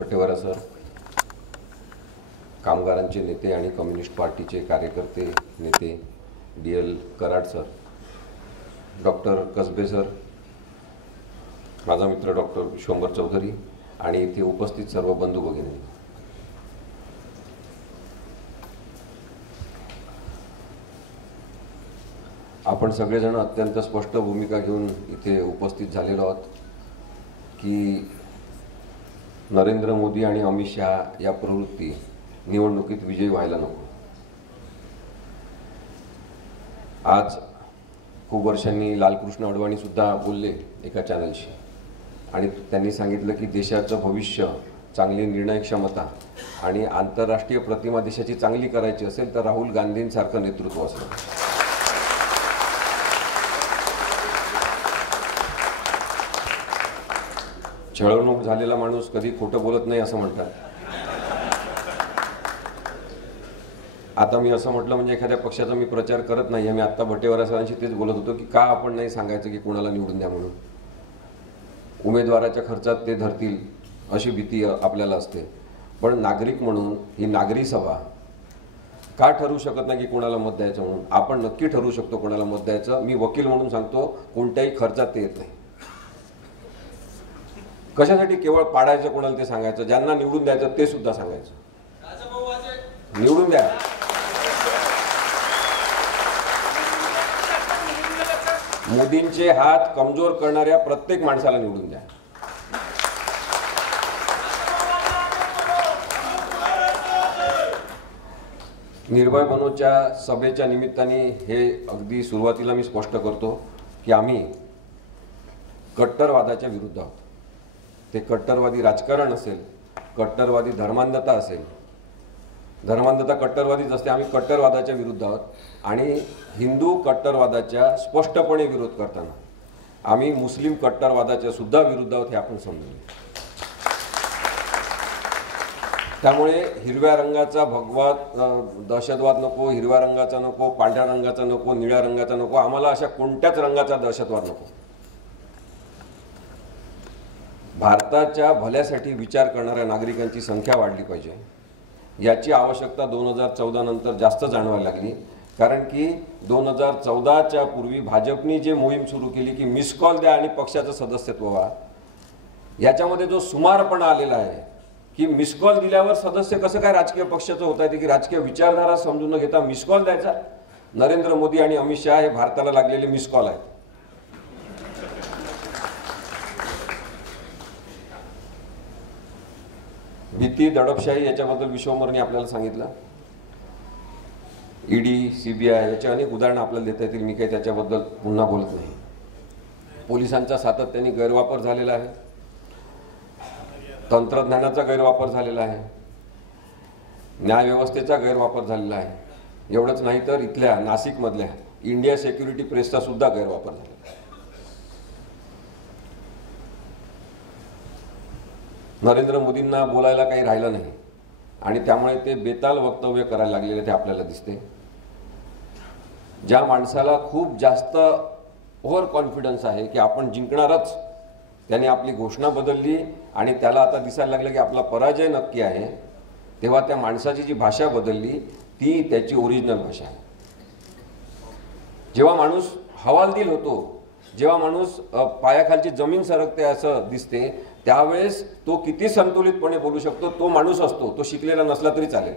पटेवारा sir, कामगारांचे नेते आणि कम्युनिस्ट पार्टीचे कार्यकर्ते नेते DL कराड सर, डॉक्टर कसबे सर, माझा मित्र डॉक्टर विश्वंभर चौधरी आणि इथे उपस्थित सर्व बंधू भगिनी, आपण सगळेजण अत्यंत स्पष्ट भूमिका घेऊन इथे उपस्थित झालेलो आहोत की नरेंद्र मोदी आणि अमित शहा या प्रवृत्ती निवडणुकीत विजयी व्हायला नको। आज खूप वर्षांनी लालकृष्ण अडवाणी सुद्धा बोलले एका चॅनलशी आणि त्यांनी सांगितलं की देशाचं भविष्य, चांगली निर्णय क्षमता आणि आंतरराष्ट्रीय प्रतिमा देशाची चांगली करायची असेल तर राहुल गांधींसारखं नेतृत्व असलं। छळवणूक झालेला माणूस कधी खोटं बोलत नाही असं म्हणतात। आता मी असं म्हटलं म्हणजे एखाद्या पक्षाचा मी प्रचार करत नाही। मी आता भट्टेवारा सरांशी तेच बोलत होतो की का आपण नाही सांगायचं की कोणाला निवडून द्या म्हणून। उमेदवाराच्या खर्चात ते धरतील अशी भीती आपल्याला असते, पण नागरिक म्हणून ही नागरी सभा का ठरवू शकत नाही की कोणाला मत द्यायचं म्हणून? आपण नक्की ठरवू शकतो कोणाला मत द्यायचं। मी वकील म्हणून सांगतो, कोणत्याही खर्चात ते येत नाही। कशासाठी? केवळ पाडायचं कोणाला ते सांगायचं, ज्यांना निवडून द्यायचं ते सुद्धा सांगायचं निवडून द्या। मोदींचे हात कमजोर करणाऱ्या प्रत्येक माणसाला निवडून द्या। निर्भय मनोच्या सभेच्या निमित्ताने हे अगदी सुरुवातीला मी स्पष्ट करतो की आम्ही कट्टरवादाच्या विरुद्ध आहोत। ते कट्टरवादी राजकारण असेल, कट्टरवादी धर्मांधता असेल, धर्मांधता कट्टरवादीच असते। आम्ही कट्टरवादाच्या विरुद्ध आहोत आणि हिंदू कट्टरवादाच्या स्पष्टपणे विरोध करताना आम्ही मुस्लिम कट्टरवादाच्या सुद्धा विरुद्ध आहोत हे आपण समजून घ्या। त्यामुळे हिरव्या रंगाचा भगवा दहशतवाद नको, हिरव्या रंगाचा नको, पांढऱ्या रंगाचा नको, निळ्या रंगाचा नको, आम्हाला अशा कोणत्याच रंगाचा दहशतवाद नको। भारताच्या भल्यासाठी विचार करणाऱ्या नागरिकांची संख्या वाढली पाहिजे, याची आवश्यकता 2014 नंतर जास्त जाणवायला लागली। कारण की 2014च्या पूर्वी भाजपने जे मोहीम सुरू केली की मिस कॉल द्या आणि पक्षाचं सदस्यत्व व्हा, याच्यामध्ये जो सुमारपणा आलेला आहे की मिस कॉल दिल्यावर सदस्य कसं काय राजकीय पक्षाचं होता येते की राजकीय विचारधारा समजून न घेता मिस कॉल द्यायचा। नरेंद्र मोदी आणि अमित शहा हे भारताला लागलेले मिस कॉल आहेत। भीती, दडपशाही याच्याबद्दल विश्वंभरने आपल्याला सांगितलं। ED, CBI याची अनेक उदाहरणं आपल्याला देता येतील, मी काही त्याच्याबद्दल पुन्हा बोलत नाही। पोलिसांचा सातत्याने गैरवापर झालेला आहे, तंत्रज्ञानाचा गैरवापर झालेला आहे, न्यायव्यवस्थेचा गैरवापर झालेला आहे। एवढंच नाही तर इथल्या नाशिकमधल्या इंडिया सिक्युरिटी प्रेसचा सुद्धा गैरवापर झालेला आहे। नरेंद्र मोदींना बोलायला काही राहिलं नाही आणि त्यामुळे ते बेताल वक्तव्य करायला लागलेले ते आपल्याला दिसते। ज्या माणसाला खूप जास्त ओव्हर कॉन्फिडन्स आहे की आपण जिंकणारच, त्याने आपली घोषणा बदलली आणि त्याला आता दिसायला लागलं की आपला पराजय नक्की आहे, तेव्हा त्या माणसाची जी भाषा बदलली ती त्याची ओरिजिनल भाषा आहे। जेव्हा माणूस हवालदिल होतो, जेव्हा माणूस पायाखालची जमीन सरकते असं दिसते, त्यावेळेस तो किती संतुलितपणे बोलू शकतो तो माणूस असतो, तो शिकलेला नसला तरी चालेल।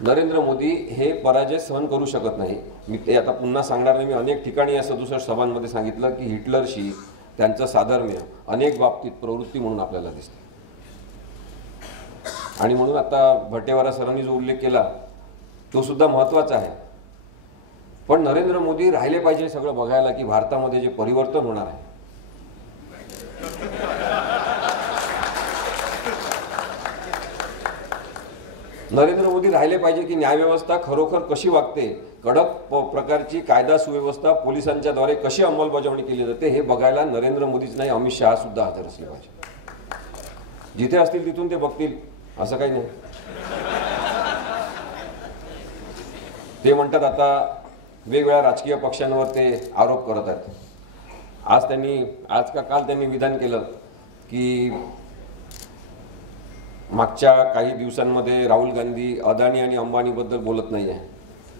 नरेंद्र मोदी हे पराजय सहन करू शकत नाही। मी ते आता पुन्हा सांगणार नाही। मी अनेक ठिकाणी या सदुसष्ट सभांमध्ये सांगितलं की हिटलरशी त्यांचं साधर्म्य अनेक बाबतीत प्रवृत्ती म्हणून आपल्याला दिसते आणि म्हणून आता भट्टेवारा सरांनी जो उल्लेख केला तो सुद्धा महत्त्वाचा आहे। पण नरेंद्र मोदी राहिले पाहिजे सगळं बघायला की भारतामध्ये जे परिवर्तन होणार आहे, नरेंद्र मोदी राहिले पाहिजे की न्यायव्यवस्था खरोखर कशी वागते, कडक प्रकारची कायदा सुव्यवस्था पोलिसांच्या द्वारे कशी अंमलबजावणी केली जाते हे बघायला नरेंद्र मोदीच नाही, अमित शहा सुद्धा हजर असले पाहिजे। जिथे असतील तिथून ते बघतील असं काही नाही। ते म्हणतात आता वेगवेगळ्या राजकीय पक्षांवर ते आरोप करत आहेत। आज का काल त्यांनी विधान केलं की मागच्या काही दिवसांमध्ये राहुल गांधी अदानी आणि अंबानीबद्दल बोलत नाही आहे,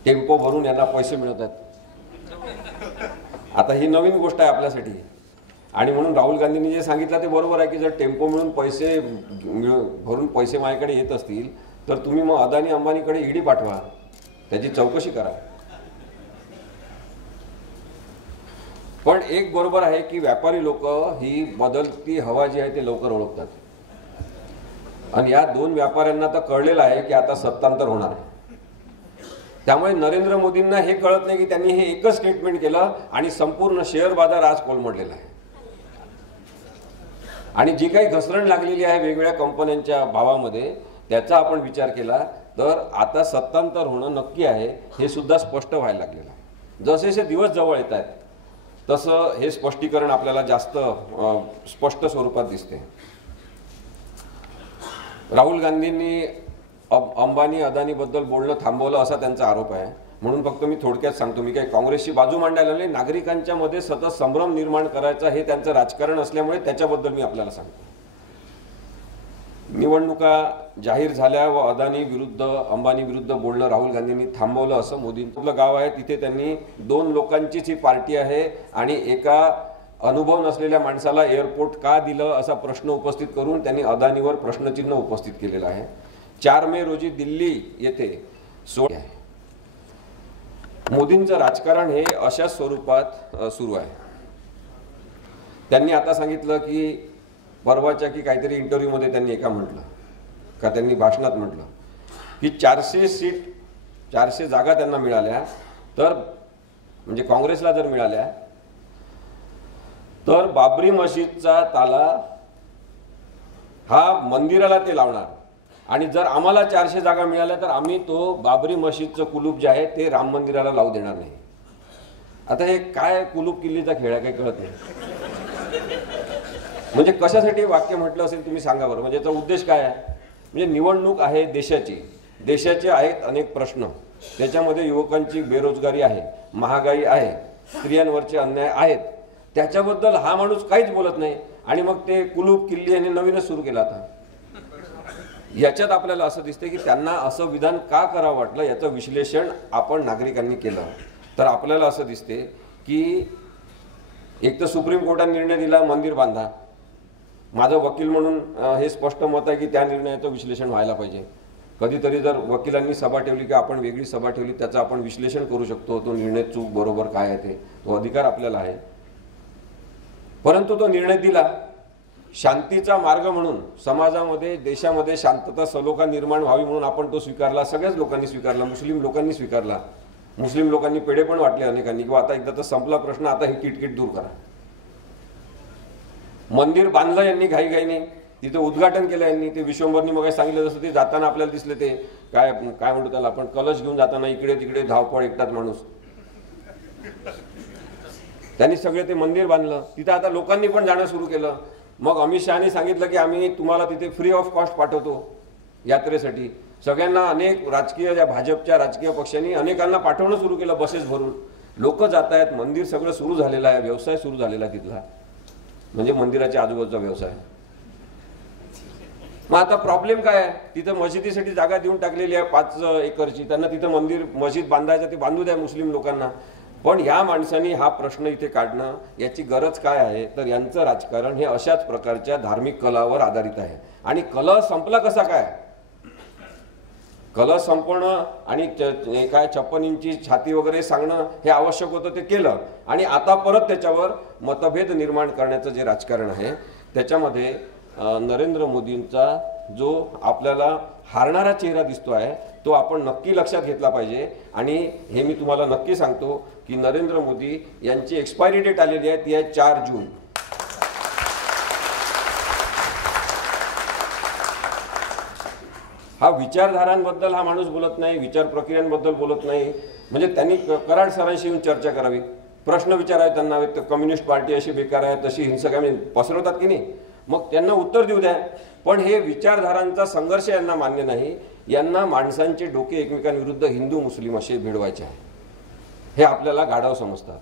टेम्पो भरून यांना पैसे मिळत आहेत। आता ही नवीन गोष्ट आहे आपल्यासाठी आणि म्हणून राहुल गांधींनी जे सांगितलं ते बरोबर आहे की जर टेम्पो मिळून भरून पैसे माझ्याकडे येत असतील तर तुम्ही मग अदानी अंबानीकडे ईडी पाठवा, त्याची चौकशी करा। पण एक बरोबर आहे की व्यापारी लोक ही बदलती हवा जी आहे ते लवकर ओळखतात आणि या दोन व्यापाऱ्यांना तर कळलेलं आहे की आता सत्तांतर होणार आहे। त्यामुळे नरेंद्र मोदींना हे कळत नाही की त्यांनी हे एकच स्टेटमेंट केलं आणि संपूर्ण शेअर बाजार आज कोलमडलेला आहे आणि जी काही घसरण लागलेली आहे वेगवेगळ्या कंपन्यांच्या भावामध्ये त्याचा आपण विचार केला तर आता सत्तांतर होणं नक्की आहे हे सुद्धा स्पष्ट व्हायला लागलेलं आहे। जसे जसे दिवस जवळ येत आहेत तसं हे स्पष्टीकरण आपल्याला जास्त स्पष्ट स्वरूपात दिसते। राहुल गांधींनी अंबानी अदानीबद्दल बोलणं थांबवलं असा त्यांचा आरोप आहे, म्हणून फक्त मी थोडक्यात सांगतो। मी काही काँग्रेसची बाजू मांडायला नाही, नागरिकांच्या मध्ये सतत संभ्रम निर्माण करायचा हे त्यांचं राजकारण असल्यामुळे त्याच्याबद्दल मी आपल्याला सांगतो। निवडणुका जाहीर झाल्या व अदानी विरुद्ध अंबानी विरुद्ध बोलणं राहुल गांधींनी थांबवलं असं मोदींचं गाव आहे, तिथे त्यांनी दोन लोकांचीच ही पार्टी आहे आणि एका अनुभव नसलेल्या माणसाला एअरपोर्ट का दिलं असा प्रश्न उपस्थित करून त्यांनी अदानीवर प्रश्नचिन्ह उपस्थित केलेलं आहे। 4 मे रोजी दिल्ली येथे आहे। मोदींचं राजकारण हे अशा स्वरूपात सुरू आहे। त्यांनी आता सांगितलं की परवाच्या की काहीतरी इंटरव्ह्यू मध्ये त्यांनी एका म्हटलं का त्यांनी भाषणात म्हटलं की 400 जागा त्यांना मिळाल्या तर म्हणजे काँग्रेसला जर मिळाल्या तर बाबरी मस्जिदचा ताला हा मंदिराला ते लावणार आणि जर आम्हाला 400 जागा मिळाल्या तर आम्ही तो बाबरी मस्जिदचं कुलूप जे आहे ते राम मंदिराला लावू देणार नाही। आता हे काय कुलूप किल्लीचा खेळ आहे काही कळत नाही। म्हणजे कशासाठी वाक्य म्हटलं असेल तुम्ही सांगा बरं, म्हणजे याचा उद्देश काय आहे? म्हणजे निवडणूक आहे देशाचे आहेत अनेक प्रश्न, त्याच्यामध्ये युवकांची बेरोजगारी आहे, महागाई आहे, स्त्रियांवरचे अन्याय आहेत, त्याच्याबद्दल हा माणूस काहीच बोलत नाही आणि मग ते कुलूप किल्ली यांनी नवीनच सुरू केला। आता याच्यात आपल्याला असं दिसते की त्यांना असं विधान का करावं वाटलं याचं विश्लेषण आपण नागरिकांनी केलं तर आपल्याला असं दिसते की एक तर सुप्रीम कोर्टाने निर्णय दिला मंदिर बांधा, माझं वकील म्हणून हे स्पष्ट मत आहे की त्या निर्णयाचं विश्लेषण व्हायला पाहिजे। कधीतरी जर वकिलांनी सभा ठेवली की आपण वेगळी सभा ठेवली त्याचं आपण विश्लेषण करू शकतो, तो निर्णय चूक बरोबर काय आहे ते तो अधिकार आपल्याला आहे। परंतु तो निर्णय दिला शांतीचा मार्ग म्हणून, समाजामध्ये देशामध्ये शांतता सलोखा निर्माण व्हावी म्हणून आपण तो स्वीकारला, सगळ्याच लोकांनी स्वीकारला, मुस्लिम लोकांनी स्वीकारला। मुस्लिम लोकांनी पेढे पण वाटले अनेकांनी की आता एकदा तर संपला प्रश्न, आता ही किटकिट दूर करा। मंदिर बांधलं यांनी घाईघाईने, तिथे उद्घाटन केलं यांनी, ते विश्वंभरनी मग सांगितलं जसं ते जाताना आपल्याला दिसले ते काय म्हणतो त्याला आपण कलश घेऊन जाताना इकडे तिकडे धावपळ एकटाच माणूस, त्यांनी सगळे ते मंदिर बांधलं, तिथे आता लोकांनी पण जाणं सुरू केलं। मग अमित शहानी सांगितलं की आम्ही तुम्हाला तिथे फ्री ऑफ कॉस्ट पाठवतो यात्रेसाठी, सगळ्यांना अनेक राजकीय ज्या भाजपच्या राजकीय पक्षांनी अनेकांना पाठवणं सुरू केलं बसेस भरून, लोक जात आहेत, मंदिर सगळं सुरू झालेलं आहे, व्यवसाय सुरू झालेला तिथला, म्हणजे मंदिराच्या आजूबाजूचा व्यवसाय। मग आता प्रॉब्लेम काय आहे? तिथं मशिदीसाठी जागा देऊन टाकलेली आहे 5 एकरची, त्यांना तिथं मंदिर मस्जिद बांधायचं ते बांधू द्या मुस्लिम लोकांना, पण या माणसांनी हा प्रश्न इथे काढणं याची गरज काय आहे? तर यांचं राजकारण हे अशाच प्रकारच्या धार्मिक कलावर आधारित आहे आणि कला संपला कसा काय? कला संपवणं आणि काय 56 इंची छाती वगैरे सांगणं हे आवश्यक होतं, ते केलं आणि आता परत त्याच्यावर मतभेद निर्माण करण्याचं जे राजकारण आहे त्याच्यामध्ये नरेंद्र मोदींचा जो आपल्याला हारणारा चेहरा दिसतो आहे तो आपण नक्की लक्षात घेतला पाहिजे। आणि हे मी तुम्हाला नक्की सांगतो की नरेंद्र मोदी यांची एक्सपायरी डेट आलेली आहे, ती आहे 4 जून। हा विचारधारांबद्दल हा माणूस बोलत नाही, विचार प्रक्रियांबद्दल बोलत नाही, म्हणजे त्यांनी कराड सरांशी येऊन चर्चा करावी, प्रश्न विचारावे त्यांना, कम्युनिस्ट पार्टी अशी बेकार आहे तशी हिंसक आहे पसरवतात की नाही, मग त्यांना उत्तर देऊ द्या। पण हे विचारधारांचा संघर्ष यांना मान्य नाही, यांना माणसांचे डोके एकमेकांविरुद्ध हिंदू मुस्लिम असे भिडवायचे आहे, हे आपल्याला गाढव समजतात।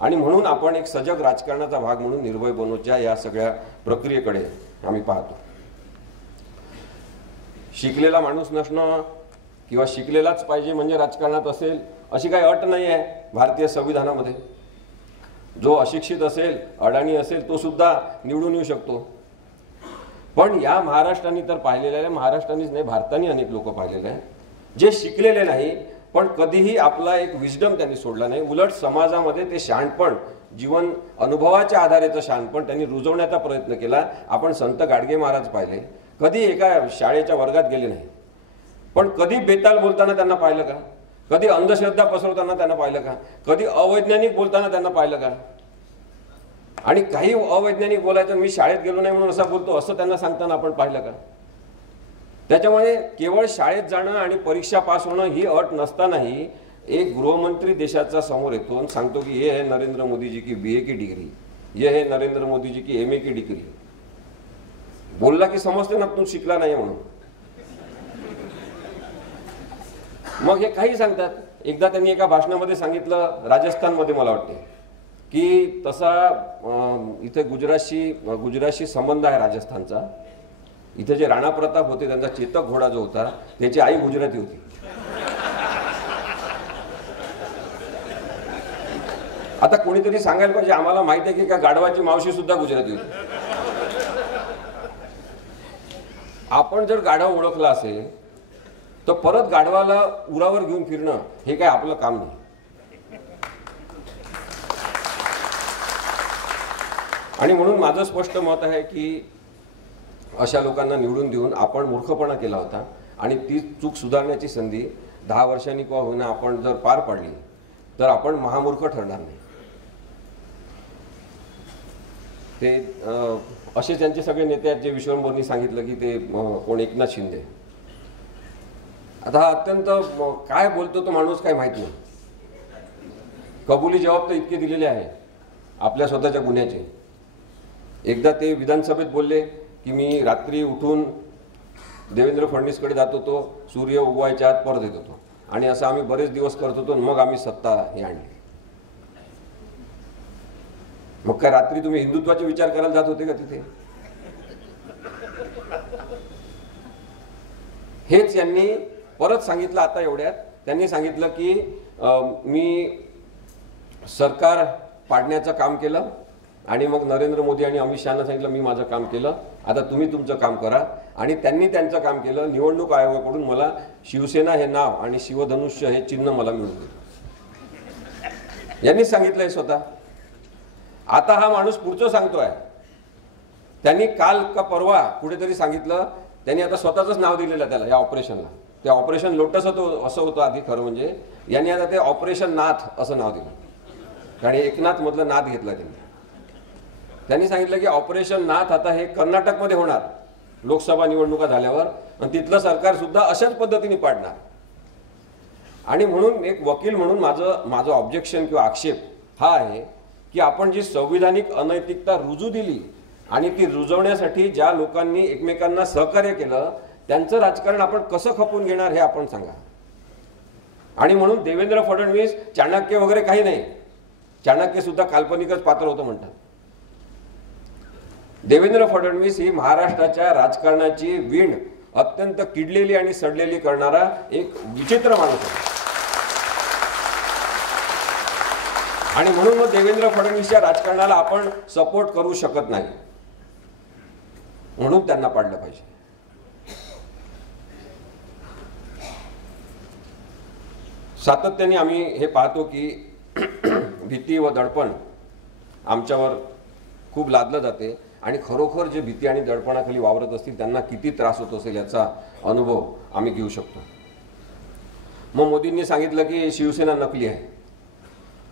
आणि म्हणून आपण एक सजग राजकारणाचा भाग म्हणून निर्भय बनोच्या या सगळ्या प्रक्रियेकडे आम्ही पाहतो. शिकलेला माणूस नसणं किंवा शिकलेलाच पाहिजे म्हणजे राजकारणात असेल अशी काही अट नाही आहे भारतीय संविधानामध्ये. जो अशिक्षित असेल, अडाणी असेल, तो सुद्धा निवडून येऊ शकतो. पण या महाराष्ट्राने तर पाहिलेलं आहे, महाराष्ट्रानेच नाही भारताने अनेक लोक पाहिलेले आहे जे शिकलेले नाही पण कधीही आपला एक विजडम त्यांनी सोडला नाही. उलट समाजामध्ये ते शहाणपण, जीवन अनुभवाच्या आधारेचं शहाणपण त्यांनी रुजवण्याचा प्रयत्न केला. आपण संत गाडगे महाराज पाहिले, कधी एका शाळेच्या वर्गात गेले नाही पण कधी बेताल बोलताना त्यांना पाहिलं का? कधी अंधश्रद्धा पसरवताना त्यांना पाहिलं का? कधी अवैज्ञानिक बोलताना त्यांना पाहिलं का? आणि काही अवैज्ञानिक बोलायचं, मी शाळेत गेलो नाही म्हणून असा बोलतो असं त्यांना सांगताना आपण पाहिलं का? त्याच्यामुळे केवळ शाळेत जाणं आणि परीक्षा पास होणं ही अट नसतानाही एक गृहमंत्री देशाचा समोर येतो आणि सांगतो की ये है नरेंद्र मोदी जी की BA की डिग्री, ये है नरेंद्र मोदी जी की MA की डिग्री. बोलला की समजते ना तू शिकला नाही म्हणून. मग हे काही सांगतात. एकदा त्यांनी एका भाषणामध्ये सांगितलं, राजस्थानमध्ये मला वाटते, की तसा इथे गुजरातशी संबंध आहे राजस्थानचा. इथे जे राणा प्रताप होते त्यांचा चेतक घोडा जो होता त्याची आई गुजराती होती. आता कोणीतरी सांगायला पाहिजे आम्हाला माहिती आहे की का गाढवाची मावशी सुद्धा गुजराती होती. आपण जर गाढव ओळखला असेल तर परत गाढवाला उरावर घेऊन फिरणं हे काय आपलं काम नाही. आणि म्हणून माझं स्पष्ट मत आहे की अशा लोकांना निवडून देऊन आपण मूर्खपणा केला होता आणि ती चूक सुधारण्याची संधी 10 वर्षांनी किंवा होईना आपण जर पार पाडली तर आपण महामूर्ख ठरणार नाही. ते असे त्यांचे सगळे नेते आहेत जे विश्वंभरनी सांगितलं की ते कोण एकनाथ शिंदे. आता हा अत्यंत काय बोलतो तो माणूस काय माहित नाही. कबुली जबाब तर इतके दिलेले आहे आपल्या स्वतःच्या गुन्ह्याचे. एकदा ते विधानसभेत बोलले की मी रात्री उठून देवेंद्र फडणवीसकडे जात होतो, सूर्य उगवायच्या आत परत येत होतो आणि असं आम्ही बरेच दिवस करत होतो, मग आम्ही सत्ता ही आणली. मग काय रात्री तुम्ही हिंदुत्वाचे विचार करायला जात होते का तिथे? हेच यांनी परत सांगितलं. आता एवढ्यात त्यांनी सांगितलं की मी सरकार पाडण्याचं काम केलं आणि मग नरेंद्र मोदी आणि अमित शहाना सांगितलं मी माझं काम केलं, आता तुम्ही तुमचं काम करा. आणि त्यांनी त्यांचं काम केलं. निवडणूक आयोगाकडून मला शिवसेना हे नाव आणि शिवधनुष्य हे चिन्ह मला मिळून दिलं. यांनी सांगितलंय स्वतः. आता हा माणूस पुढचं सांगतोय. त्यांनी काल का परवा कुठेतरी सांगितलं, त्यांनी आता स्वतःच नाव दिलेलं त्याला, या ऑपरेशनला. ते ऑपरेशन लोटस होतं असं होतं आधी खरं म्हणजे. यांनी आता ते ऑपरेशन नाथ असं नाव दिलं, कारण एकनाथ मधलं नाथ घेतला त्यांनी. त्यांनी सांगितलं की ऑपरेशन नाथ आता हे कर्नाटकमध्ये होणार लोकसभा निवडणुका झाल्यावर, आणि तिथलं सरकार सुद्धा अशाच पद्धतीने पाडणार. आणि म्हणून एक वकील म्हणून माझं ऑब्जेक्शन किंवा आक्षेप हा आहे की आपण जी संविधानिक अनैतिकता रुजू दिली आणि ती रुजवण्यासाठी ज्या लोकांनी एकमेकांना सहकार्य केलं त्यांचं राजकारण आपण कसं खपून घेणार हे आपण सांगा. आणि म्हणून देवेंद्र फडणवीस चाणक्य वगैरे काही नाही, चाणक्य सुद्धा काल्पनिकच पात्र होतं म्हणतात. देवेंद्र फडणवीस ही महाराष्ट्राच्या राजकारणाची वीण अत्यंत किडलेली आणि सडलेली करणारा एक विचित्र माणूस आहे. आणि म्हणून मग देवेंद्र फडणवीसच्या राजकारणाला आपण सपोर्ट करू शकत नाही, म्हणून त्यांना पाडलं पाहिजे. सातत्याने आम्ही हे पाहतो की भीती व दडपण आमच्यावर खूप लादलं जाते आणि खरोखर जे भीती आणि दडपणाखाली वावरत असतील त्यांना किती त्रास होत असेल याचा अनुभव आम्ही घेऊ शकतो. मग मोदींनी सांगितलं की शिवसेना नकली आहे.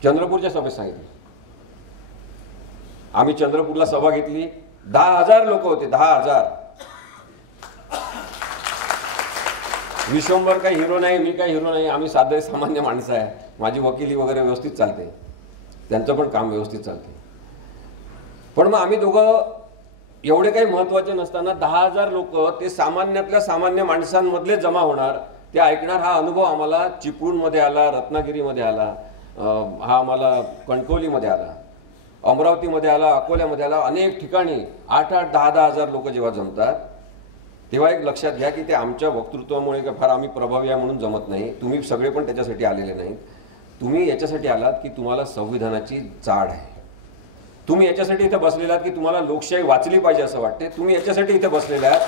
चंद्रपूरच्या सभेत सांगितलं. आम्ही चंद्रपूरला सभा घेतली, 10,000 लोक होते, 10,000. विश्वंभर काही हिरो नाही, मी काही हिरो नाही, आम्ही साधे सामान्य माणसं आहे. माझी वकिली वगैरे व्यवस्थित चालते, त्यांचं पण काम व्यवस्थित चालते. पण मग आम्ही दोघं एवढे काही महत्वाचे नसताना 10,000 लोक ते सामान्यातल्या सामान्य माणसांमधले जमा होणार, ते ऐकणार. हा अनुभव आम्हाला चिपळूणमध्ये आला, रत्नागिरीमध्ये आला. हा आम्हाला कणकवलीमध्ये आला, अमरावतीमध्ये आला, अकोल्यामध्ये आला, अनेक ठिकाणी 8-8, 10-10 हजार लोक जेव्हा जमतात तेव्हा एक लक्षात घ्या की ते आमच्या वक्तृत्वामुळे का फार आम्ही प्रभावी आहे म्हणून जमत नाही. तुम्ही सगळे पण त्याच्यासाठी आलेले नाहीत. तुम्ही याच्यासाठी आलात की तुम्हाला संविधानाची जाड आहे. तुम्ही याच्यासाठी इथे बसलेला आहात की तुम्हाला लोकशाही वाचली पाहिजे असं वाटते. तुम्ही याच्यासाठी इथे बसलेले आहात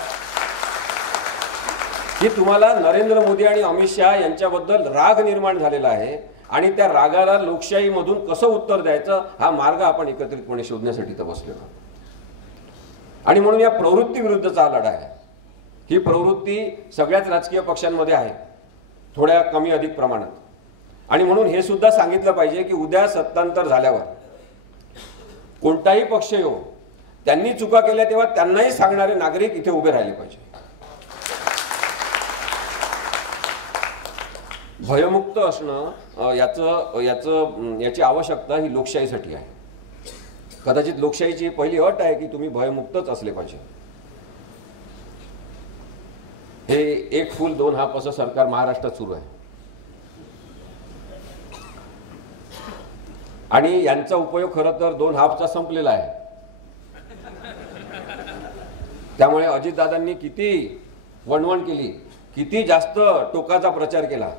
की तुम्हाला नरेंद्र मोदी आणि अमित शहा यांच्याबद्दल राग निर्माण झालेला आहे आणि त्या रागाला लोकशाहीमधून कसं उत्तर द्यायचं हा मार्ग आपण एकत्रितपणे शोधण्यासाठी इथं बसलेलो आहोत. आणि म्हणून या प्रवृत्ती विरुद्धचा हा लढा आहे. ही प्रवृत्ती सगळ्याच राजकीय पक्षांमध्ये आहे, थोड्या कमी अधिक प्रमाणात. आणि म्हणून हे सुद्धा सांगितलं पाहिजे की उद्या सत्तांतर झाल्यावर कोणताही पक्ष येऊ, त्यांनी चुका केल्या तेव्हा त्यांनाही सांगणारे नागरिक इथे उभे राहिले पाहिजे. भयमुक्त असणं याची आवश्यकता ही लोकशाहीसाठी आहे. कदाचित लोकशाहीची पहिली अट आहे की तुम्ही भयमुक्तच असले पाहिजे. हे एक फूल दोन हाप असं सरकार महाराष्ट्रात सुरू आहे आणि यांचा उपयोग खरं तर 2 हापचा संपलेला आहे. त्यामुळे अजितदादांनी किती वणवण केली, किती जास्त टोकाचा प्रचार केला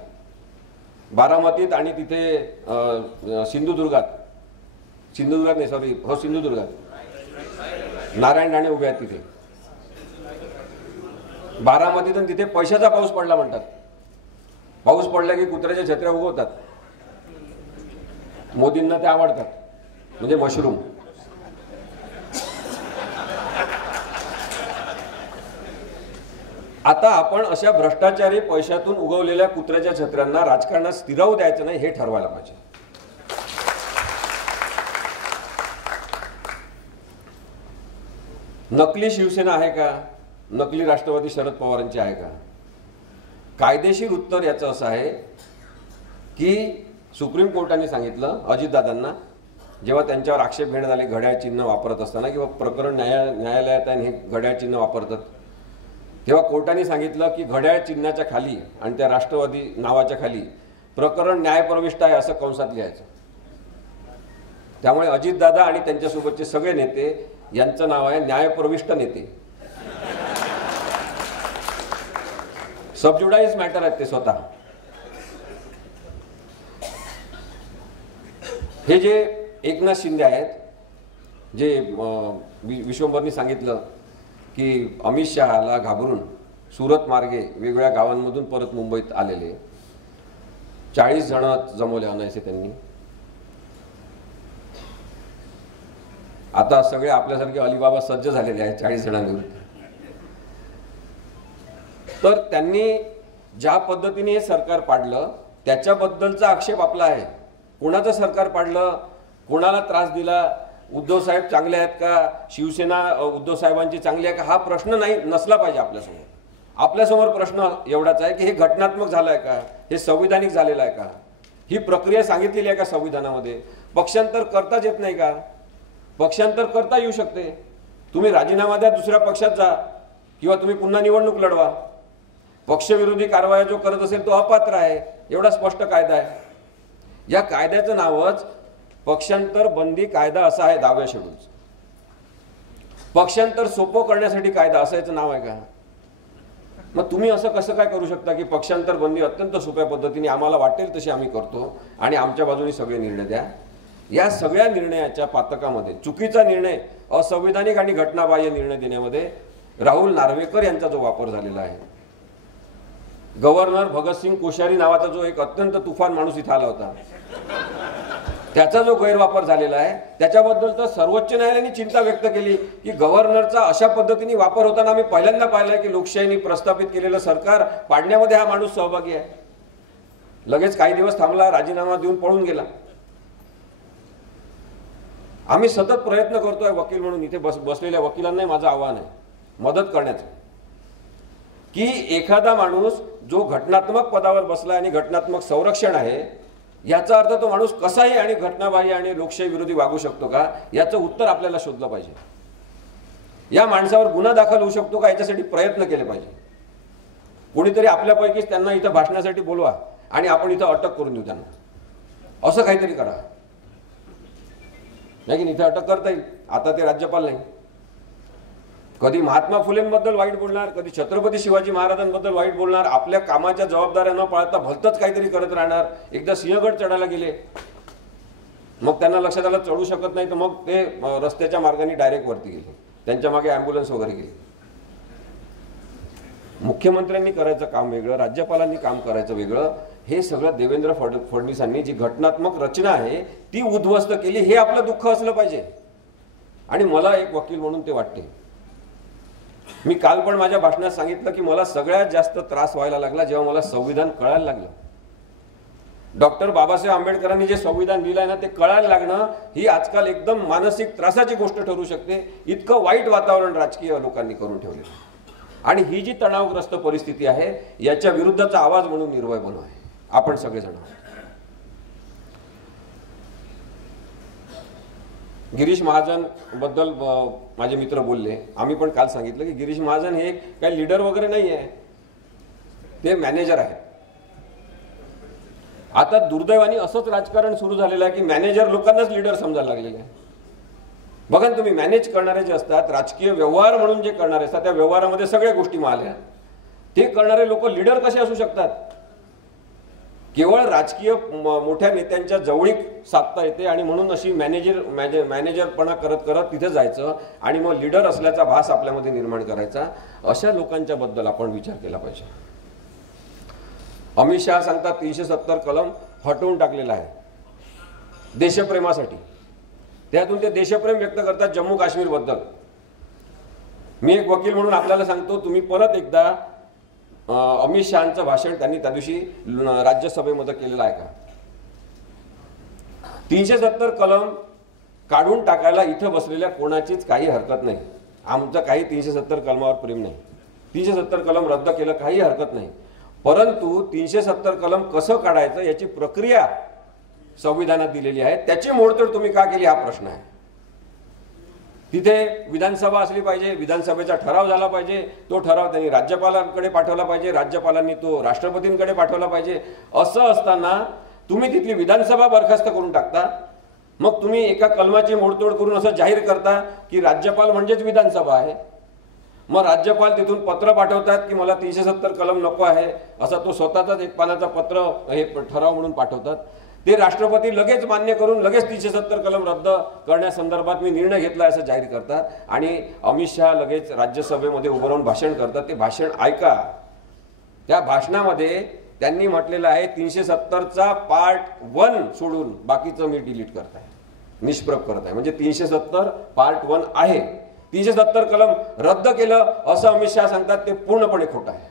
बारामतीत आणि तिथे सिंधुदुर्गात नारायण राणे उभे आहेत तिथे. बारामतीत तिथे पैशाचा पाऊस पडला म्हणतात. पाऊस पडला की कुत्र्याच्या छत्र्या उगवतात. मोदींना ते आवडतात, म्हणजे मशरूम. आता आपण अशा भ्रष्टाचारी पैशातून उगवलेल्या कुत्र्याच्या छत्र्यांना राजकारणात स्थिरावू द्यायचं नाही हे ठरवायला पाहिजे. नकली शिवसेना आहे का, नकली राष्ट्रवादी शरद पवारांची आहे का? कायदेशीर उत्तर याचं असं आहे की सुप्रीम कोर्टाने सांगितलं अजितदादांना, जेव्हा त्यांच्यावर आक्षेप घेण्यात आले घड्याळ चिन्ह वापरत असताना किंवा प्रकरण न्यायालयात हे घड्याळ चिन्ह वापरतात, तेव्हा कोर्टाने सांगितलं की घड्याळ चिन्हाच्या खाली आणि त्या राष्ट्रवादी नावाच्या खाली प्रकरण न्यायप्रविष्ट आहे असं कंसात लिहायचं. त्यामुळे अजितदादा आणि त्यांच्यासोबतचे सगळे नेते यांचं नाव आहे न्यायप्रविष्ट नेते. सबज्युडाइज मॅटर आहेत ते स्वतः. हे जे एकनाथ शिंदे आहेत, जे विश्वंभरनी सांगितलं की अमित शहाला घाबरून सुरत मार्गे वेगवेगळ्या गावांमधून परत मुंबईत आलेले 40 जण जमवले अनायसे त्यांनी. आता सगळे आपल्यासारखे अलिबाबा सज्ज झालेले आहेत 40 जणांविरुद्ध. तर त्यांनी ज्या पद्धतीने हे सरकार पाडलं त्याच्याबद्दलचा आक्षेप आपला आहे. कोणाचं सरकार पाडलं, कोणाला त्रास दिला, उद्धव साहेब चांगले आहेत का, शिवसेना उद्धव साहेबांची चांगली आहे का, हा प्रश्न नसला पाहिजे आपल्यासमोर. आपल्यासमोर प्रश्न एवढाच आहे की हे घटनात्मक झालं आहे का, हे संविधानिक झालेलं आहे का, ही प्रक्रिया सांगितलेली आहे का संविधानामध्ये. पक्षांतर करताच येत नाही का? पक्षांतर करता येऊ शकते. तुम्ही राजीनामा द्या, दुसऱ्या पक्षात जा किंवा तुम्ही पुन्हा निवडणूक लढवा. पक्षविरोधी कारवाया जो करत असेल तो अपात्र आहे, एवढा स्पष्ट कायदा आहे. या कायद्याचं नावच पक्षांतर बंदी कायदा असं आहे 10व्या शेड्यूलचं. पक्षांतर सोपं करण्यासाठी कायदा असं याचं नाव आहे का? मग तुम्ही असं कसं काय करू शकता की पक्षांतर बंदी अत्यंत सोप्या पद्धतीने आम्हाला वाटेल तशी आम्ही करतो आणि आमच्या बाजूने सगळे निर्णय द्या. या सगळ्या निर्णयाच्या पातकामध्ये चुकीचा निर्णय, असंवैधानिक आणि घटनाबाह्य निर्णय देण्यामध्ये राहुल नार्वेकर यांचा जो वापर झालेला आहे, गव्हर्नर भगतसिंग कोश्यारी नावाचा जो एक अत्यंत तुफान माणूस इथं आला होता, त्याचा जो गैरवापर झालेला आहे, त्याच्याबद्दल तर सर्वोच्च न्यायालयाने चिंता व्यक्त केली की गव्हर्नरचा अशा पद्धतीने वापर होताना आम्ही पहिल्यांदा पाहिलंय की लोकशाहीने प्रस्थापित केलेलं सरकार पाडण्यामध्ये हा माणूस सहभागी आहे. लगेच काही दिवस थांबला, राजीनामा देऊन पळून गेला. आम्ही सतत प्रयत्न करतोय वकील म्हणून, इथे बसलेल्या वकिलांनाही माझं आव्हान आहे मदत करण्याचं की एखादा माणूस जो घटनात्मक पदावर बसला आणि घटनात्मक संरक्षण आहे, याचा अर्थ तो माणूस कसाही आणि घटनाबाह्य आणि लोकशाही विरोधी वागू शकतो का, याचं उत्तर आपल्याला शोधलं पाहिजे. या माणसावर गुन्हा दाखल होऊ शकतो का, याच्यासाठी प्रयत्न केले पाहिजे. कोणीतरी आपल्यापैकीच त्यांना इथं भाषणासाठी बोलवा आणि आपण इथं अटक करून देऊ त्यांना. असं काहीतरी करा, नाही की इथे अटक करता येईल. आता ते राज्यपाल नाही. कधी महात्मा फुलेंबद्दल वाईट बोलणार, कधी छत्रपती शिवाजी महाराजांबद्दल वाईट बोलणार, आपल्या कामाच्या जबाबदाऱ्या न पाळता भलतंच काहीतरी करत राहणार. एकदा सिंहगड चढायला गेले, मग त्यांना लक्षात आलं चढू शकत नाही, तर मग ते रस्त्याच्या मार्गाने डायरेक्ट वरती गेले. त्यांच्या मागे ॲम्ब्युलन्स वगैरे गेली. मुख्यमंत्र्यांनी करायचं काम वेगळं, राज्यपालांनी काम करायचं वेगळं. हे सगळं देवेंद्र फडणवीसांनी जी घटनात्मक रचना आहे ती उद्ध्वस्त केली. हे आपलं दुःख असलं पाहिजे. आणि मला एक वकील म्हणून ते वाटते. मी काल पण माझ्या भाषणात सांगितलं की मला सगळ्यात जास्त त्रास व्हायला लागला जेव्हा मला संविधान कळायला लागलं. डॉक्टर बाबासाहेब आंबेडकरांनी जे संविधान दिलंय ना ते कळायला लागणं ही आजकाल एकदम मानसिक त्रासाची गोष्ट ठरू शकते. इतकं वाईट वातावरण राजकीय लोकांनी करून ठेवलेलं आहे. आणि ही जी तणावग्रस्त परिस्थिती आहे याच्या विरुद्धचा आवाज म्हणून निर्भय बनव आहे आपण सगळेजण. गिरीश महाजन बद्दल माझे मित्र बोलले. आम्ही पण काल सांगितलं की गिरीश महाजन हे काही लीडर वगैरे नाही आहे, ते मॅनेजर आहेत. आता दुर्दैवाने असंच राजकारण सुरू झालेलं आहे की मॅनेजर लोकांनाच लीडर समजायला लागलेले आहे. बघा तुम्ही, मॅनेज करणारे जे असतात, राजकीय व्यवहार म्हणून जे करणारे असतात, त्या व्यवहारामध्ये सगळ्या गोष्टी मारल्या. ते करणारे लोक लीडर कसे असू शकतात? केवळ राजकीय मोठ्या नेत्यांच्या जवळीक साधता येते आणि म्हणून अशी मॅनेजरपणा करत करत तिथे जायचं आणि मग लीडर असल्याचा भास आपल्यामध्ये निर्माण करायचा. अशा लोकांच्या बद्दल आपण विचार केला पाहिजे. अमित शहा सांगतात 370 कलम हटवून टाकलेला आहे देशप्रेमासाठी. त्यातून ते देशप्रेम व्यक्त करतात जम्मू काश्मीर बद्दल. मी एक वकील म्हणून आपल्याला सांगतो, तुम्ही परत एकदा अमित शहांचं भाषण त्यांनी त्या दिवशी राज्यसभेमध्ये केलेलं आहे का? 370 कलम काढून टाकायला इथं बसलेल्या कोणाचीच काही हरकत नाही. आमचं काही 370 कलमावर प्रेम नाही. 370 कलम रद्द केलं काही हरकत नाही. परंतु 370 कलम कसं काढायचं याची प्रक्रिया संविधानात दिलेली आहे. त्याची मोडतोड तुम्ही का केली हा प्रश्न आहे. तिथे विधानसभा असली पाहिजे, विधानसभेचा ठराव झाला पाहिजे, तो ठराव त्यांनी राज्यपालांकडे पाठवला पाहिजे, राज्यपालांनी तो राष्ट्रपतींकडे पाठवला पाहिजे. असं असताना तुम्ही तिथली विधानसभा बरखास्त करून टाकता. मग तुम्ही एका कलमाची मोडतोड करून असं जाहीर करता की राज्यपाल म्हणजेच विधानसभा आहे. मग राज्यपाल तिथून पत्र पाठवतात की मला 370 कलम नको आहे, असा तो स्वतःचाच एक पानाचा पत्र हे ठराव म्हणून पाठवतात. ते राष्ट्रपती लगेच मान्य करून लगेच 370 कलम रद्द करण्यासंदर्भात मी निर्णय घेतला असं जाहीर करतात. आणि अमित शहा लगेच राज्यसभेमध्ये उभं राहून भाषण करतात. ते भाषण ऐका. त्या भाषणामध्ये त्यांनी म्हटलेलं आहे 370चा पार्ट 1 सोडून बाकीचं मी डिलीट करत आहे, निष्प्रभ करत आहे. म्हणजे 370 पार्ट 1 आहे. 370 कलम रद्द केलं असं अमित शहा सांगतात, ते पूर्णपणे खोटं आहे.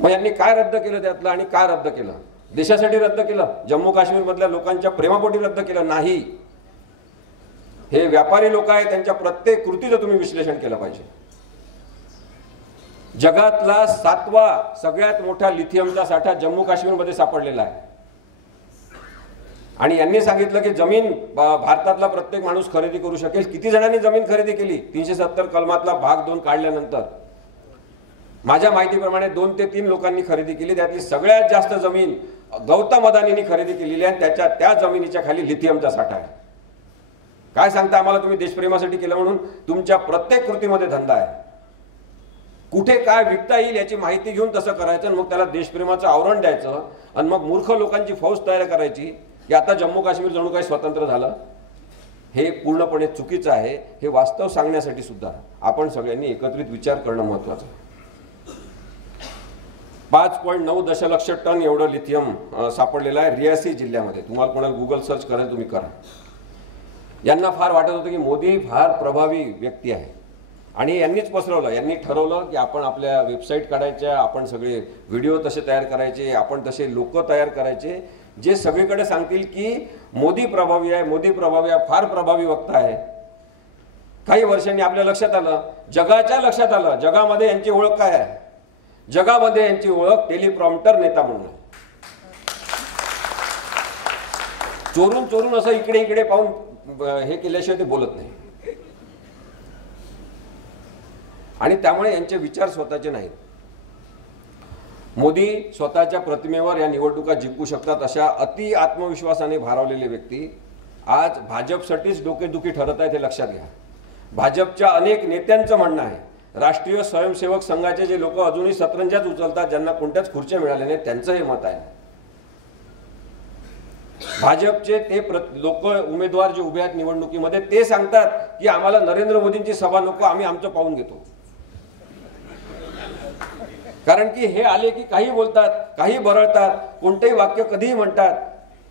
मग यांनी काय रद्द केलं त्यातलं आणि काय रद्द केलं? देशासाठी रद्द केलं? जम्मू काश्मीर मधल्या लोकांच्या प्रेमापोटी रद्द केलं? नाही. हे व्यापारी लोक आहेत, त्यांच्या प्रत्येक कृतीचं तुम्ही विश्लेषण केलं पाहिजे. जगातला 7वा सगळ्यात मोठा लिथियमचा साठा जम्मू काश्मीरमध्ये सापडलेला आहे. आणि यांनी सांगितलं की जमीन भारतातला प्रत्येक माणूस खरेदी करू शकेल. किती जणांनी जमीन खरेदी केली 370 कलमातला भाग 2 काढल्यानंतर? माझ्या माहितीप्रमाणे 2 ते 3 लोकांनी खरेदी केली. त्यातली सगळ्यात जास्त जमीन गौतम अदानींनी खरेदी केलेली आहे. त्या जमिनीच्या खाली लिथियमचा साठा आहे. काय सांगता आम्हाला तुम्ही देशप्रेमासाठी केलं म्हणून? तुमच्या प्रत्येक कृतीमध्ये धंदा आहे. कुठे काय विकता येईल याची माहिती घेऊन तसं करायचं आणि मग त्याला देशप्रेमाचं आवरण द्यायचं आणि मग मूर्ख लोकांची फौज तयार करायची की आता जम्मू काश्मीर जणू काही स्वतंत्र झालं. हे पूर्णपणे चुकीचं आहे. हे वास्तव सांगण्यासाठी सुद्धा आपण सगळ्यांनी एकत्रित विचार करणं महत्त्वाचं आहे. 5.9 दशलक्ष टन एवढं लिथियम सापडलेलं आहे रियासी जिल्ह्यामध्ये. तुम्हाला कोणाला गुगल सर्च करायला तुम्ही करा. यांना फार वाटत होतं की मोदी फार प्रभावी व्यक्ती आहे आणि यांनीच पसरवलं. यांनी ठरवलं की आपण आपल्या वेबसाईट काढायच्या, आपण सगळे व्हिडिओ तसे तयार करायचे, आपण तसे लोक तयार करायचे जे सगळीकडे सांगतील की मोदी प्रभावी आहे, मोदी प्रभावी आहे, फार प्रभावी वक्ता आहे. काही वर्षांनी आपल्या लक्षात आलं, जगाच्या लक्षात आलं, जगामध्ये यांची ओळख काय आहे? जगामध्ये यांची ओळख टेलिप्रॉम्प्टर नेता म्हणून आहे. चोरून चोरून असं इकडे इकडे पाहून हे केल्याशिवाय ते बोलत नाही. आणि त्यामुळे यांचे विचार स्वतःचे नाहीत. मोदी स्वतःच्या प्रतिमेवर या निवडणुका जिंकू शकतात अशा अति आत्मविश्वासाने भारावलेले व्यक्ती आज भाजपसाठीच डोकेदुखी ठरत आहेत हे लक्षात घ्या. भाजपच्या अनेक नेत्यांचं म्हणणं आहे, राष्ट्रीय स्वयंसेवक संघाचे जे लोक अजूनही सतरंजाच उचलतात, ज्यांना कोणत्याच खुर्च्या मिळाल्या नाहीत, त्यांचं हे मत आहे. भाजपचे ते लोक उमेदवार जे उभे आहेत निवडणुकीमध्ये ते सांगतात की आम्हाला नरेंद्र मोदींची सभा नको, आम्ही आमचं पाहून घेतो. कारण की हे आले की काही बोलतात, काही बरळतात, कोणतेही वाक्य कधीही म्हणतात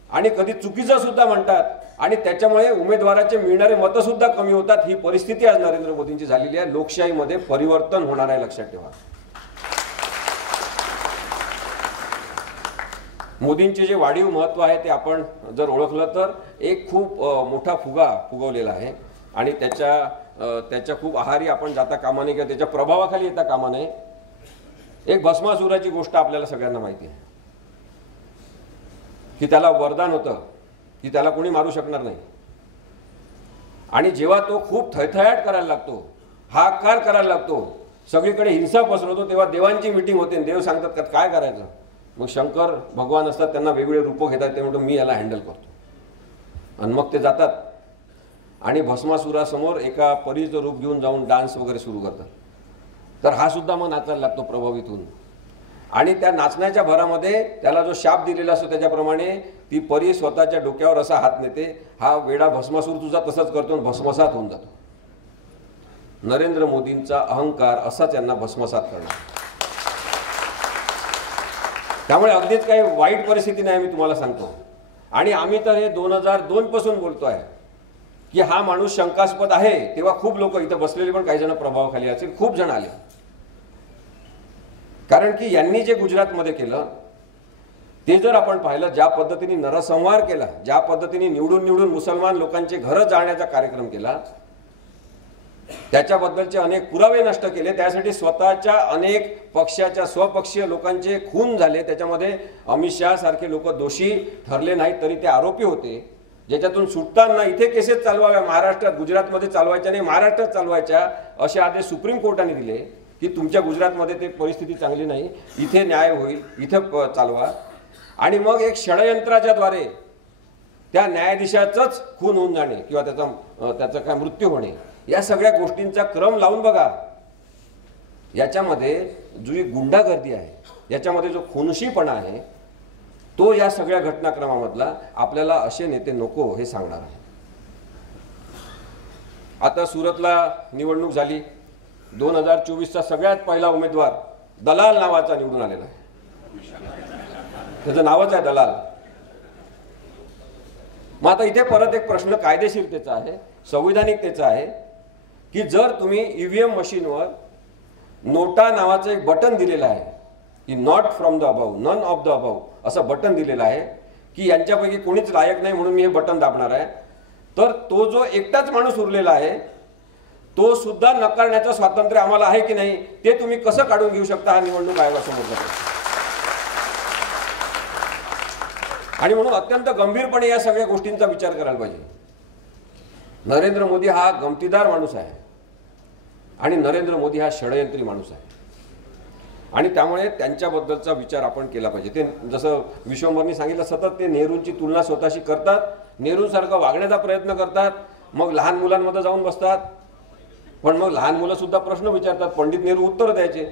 आणि कधी चुकीचं सुद्धा म्हणतात आणि त्याच्यामुळे उमेदवाराचे मिळणारे मतं सुद्धा कमी होतात. ही परिस्थिती आज नरेंद्र मोदींची झालेली आहे. लोकशाहीमध्ये परिवर्तन होणार आहे, लक्षात ठेवा. मोदींचे जे वाढीव महत्व आहे ते आपण जर ओळखलं तर एक खूप मोठा फुगा फुगवलेला आहे आणि त्याच्या खूप आहारी आपण जाता कामा नये किंवा त्याच्या प्रभावाखाली येता कामा नये. एक भस्मासुराची गोष्ट आपल्याला सगळ्यांना माहिती आहे की त्याला वरदान होतं की त्याला कोणी मारू शकणार नाही आणि जेव्हा तो खूप थैथयाट करायला लागतो, हाकार करायला लागतो, सगळीकडे हिंसा पसरवतो, तेव्हा देवांची मीटिंग होते. देव सांगतात का काय करायचं. मग शंकर भगवान असतात, त्यांना वेगवेगळे रूप घेतात. ते म्हणतो मी याला हँडल करतो आणि मग ते जातात आणि भस्मासुरासमोर एका परीचं रूप घेऊन जाऊन डान्स वगैरे सुरू करतात. तर हा सुद्धा मग नाचायला लागतो प्रभावित होऊन आणि त्या नाचण्याच्या भरामध्ये त्याला जो शाप दिलेला असतो त्याच्याप्रमाणे ती परी स्वतःच्या डोक्यावर असा हात नेते. हा वेडा भस्मासूर तुझा तसंच करतो आणि भस्मसात होऊन जातो. नरेंद्र मोदींचा अहंकार असाच यांना भस्मसात करणार. त्यामुळे अगदीच काही वाईट परिस्थिती नाही, मी तुम्हाला सांगतो. आणि आम्ही तर हे 2002 पासून बोलतोय की हा माणूस शंकास्पद आहे. तेव्हा खूप लोक इथं बसलेले पण काही जण प्रभावाखाली असतील, खूप जण आले. कारण की यांनी जे गुजरातमध्ये केलं ते जर आपण पाहिलं, ज्या पद्धतीने नरसंहार केला, ज्या पद्धतीने निवडून मुसलमान लोकांचे घरं जाळण्याचा कार्यक्रम केला, त्याच्याबद्दलचे अनेक पुरावे नष्ट केले. त्यासाठी स्वतःच्या अनेक पक्षाच्या स्वपक्षीय लोकांचे खून झाले. त्याच्यामध्ये अमित शहा सारखे लोक दोषी ठरले नाहीत तरी ते आरोपी होते, ज्याच्यातून सुटताना इथे केसेस चालवाव्या, महाराष्ट्रात गुजरातमध्ये चालवायच्या नाही, महाराष्ट्रात चालवायच्या असे आदेश सुप्रीम कोर्टाने दिले की तुमच्या गुजरातमध्ये ते परिस्थिती चांगली नाही, इथे न्याय होईल, इथे चालवा. आणि मग एक षडयंत्राच्या द्वारे त्या न्यायाधीशाचाच खून होऊन जाणे किंवा त्याचा काय मृत्यू होणे, या सगळ्या गोष्टींचा क्रम लावून बघा. याच्यामध्ये जी गुंडागर्दी आहे, याच्यामध्ये जो खुनशीपणा आहे, तो या सगळ्या घटनाक्रमामधला आपल्याला असे नेते नको हे सांगणार आहे. आता सुरतला निवडणूक झाली. 2024चा सगळ्यात पहिला उमेदवार दलाल नावाचा निवडून आलेला आहे. त्याचं नावच आहे दलाल. मग आता इथे परत एक प्रश्न कायदेशीरतेचा आहे, संविधानिकतेचा आहे की जर तुम्ही ईव्हीएम मशीनवर नोटा नावाचं एक बटन दिलेलं आहे की not from the above, none of the above असं बटन दिलेलं आहे की यांच्यापैकी कोणीच लायक नाही म्हणून मी हे बटन दाबणार आहे, तर तो जो एकटाच माणूस उरलेला आहे तो सुद्धा नकारण्याचं स्वातंत्र्य आम्हाला आहे की नाही ते तुम्ही कसं काढून घेऊ शकता, हा निवडणूक आयोगासमोर जातो. आणि म्हणून अत्यंत गंभीरपणे या सगळ्या गोष्टींचा विचार करायला पाहिजे. नरेंद्र मोदी हा गमतीदार माणूस आहे आणि नरेंद्र मोदी हा षडयंत्री माणूस आहे आणि त्यामुळे त्यांच्याबद्दलचा विचार आपण केला पाहिजे. ते जसं विश्वंभरनी सांगितलं, सतत ते नेहरूंची तुलना स्वतःशी करतात, नेहरूंसारखं वागण्याचा प्रयत्न करतात, मग लहान मुलांमध्ये जाऊन बसतात. पण मग लहान मुलं सुद्धा प्रश्न विचारतात, पंडित नेहरू उत्तर द्यायचे.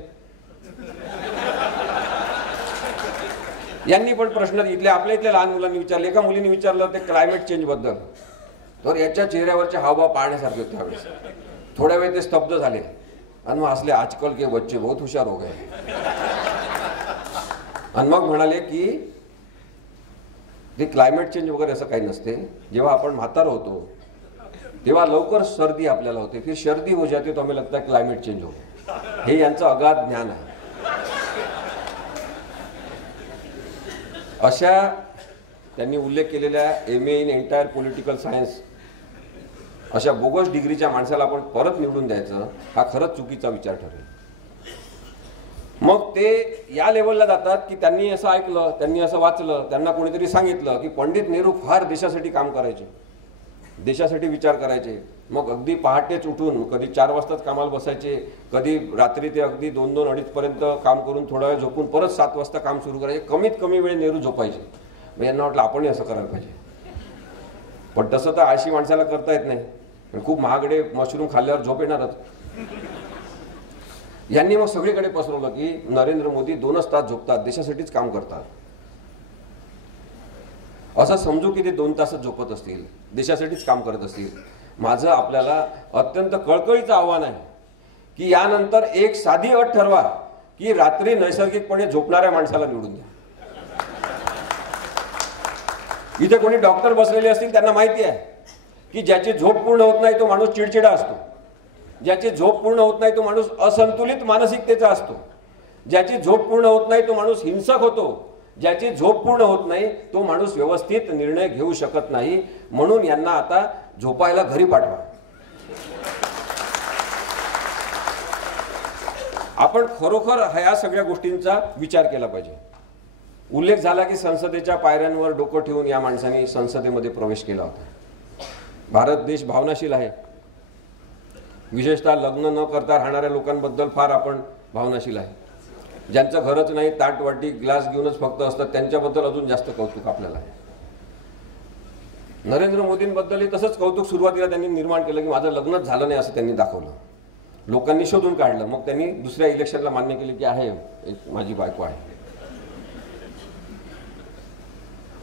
यांनी पण प्रश्न आपल्या इथल्या लहान मुलांनी विचारले. एका मुलीने विचारलं ते क्लायमेट चेंज बद्दल, तर याच्या चेहऱ्यावरचे हावभाव पाहण्यासारखे होते. त्यावेळेस थोड्या वेळ ते स्तब्ध झाले आणि मग असले आजकाल के बच्चे बहुत हुशार हो गए. आणि मग म्हणाले की ते क्लायमेट चेंज वगैरे असं काही नसते. जेव्हा आपण म्हातार होतो तेव्हा लवकर सर्दी आपल्याला होते, फिर सर्दी हो जाती तो हमें लगता है क्लायमेट चेंज हो. हे यांचं अगाध ज्ञान आहे. अशा त्यांनी उल्लेख केलेल्या MA in entire political science अशा बोगस डिग्रीच्या माणसाला आपण परत निवडून द्यायचं, हा खरंच चुकीचा विचार ठरेल. मग ते या लेवलला जातात की त्यांनी असं ऐकलं, त्यांनी असं वाचलं, त्यांना कोणीतरी सांगितलं की पंडित नेहरू फार देशासाठी काम करायचे देशासाठी विचार करायचे. मग अगदी पहाटेच उठून कधी 4 वाजताच कामाला बसायचे, कधी रात्री ते अगदी 2-2, 2:30पर्यंत काम करून थोडा वेळ झोपून परत 7 वाजता काम सुरू करायचे. कमीत कमी वेळ नेहरू झोपायचे. मग यांना वाटलं आपणही असं करायला पाहिजे. पण तसं तर आळशी माणसाला करता येत नाही. खूप महागडे मशरूम खाल्ल्यावर झोप येणारच. यांनी मग सगळीकडे पसरवलं की नरेंद्र मोदी 2च तास झोपतात, देशासाठीच काम करतात. असं समजू की ते 2 तासच झोपत असतील, देशासाठीच काम करत असतील. माझं आपल्याला अत्यंत कळकळीचं आव्हान आहे की यानंतर एक साधी अट ठरवा की रात्री नैसर्गिकपणे झोपणाऱ्या माणसाला निवडून द्या. इथे कोणी डॉक्टर बसलेले असतील त्यांना माहिती आहे की ज्याची झोप पूर्ण होत नाही तो माणूस चिडचिडा असतो, ज्याची झोप पूर्ण होत नाही तो माणूस असंतुलित मानसिकतेचा असतो, ज्याची झोप पूर्ण होत नाही तो माणूस हिंसक होतो, ज्याची झोप पूर्ण होत नाही तो माणूस व्यवस्थित निर्णय घेऊ शकत नाही. म्हणून यांना आता झोपायला घरी पाठवा. आपण खरोखर ह्या सगळ्या गोष्टींचा विचार केला पाहिजे. उल्लेख झाला की संसदेच्या पायऱ्यांवर डोकं ठेवून या माणसांनी संसदेमध्ये प्रवेश केला होता. भारत देश भावनाशील आहे. विशेषतः लग्न न करता राहणाऱ्या लोकांबद्दल फार आपण भावनाशील आहे. ज्यांचं घरच नाही, ताट वाटी ग्लास घेऊनच फक्त असतात, त्यांच्याबद्दल अजून जास्त कौतुक आपल्याला आहे. नरेंद्र मोदींबद्दलही तसंच कौतुक सुरुवातीला त्यांनी निर्माण केलं की माझं लग्नच झालं नाही असं त्यांनी दाखवलं. लोकांनी शोधून काढलं. मग त्यांनी दुसऱ्या इलेक्शनला मान्य केले की आहे माझी बायको आहे.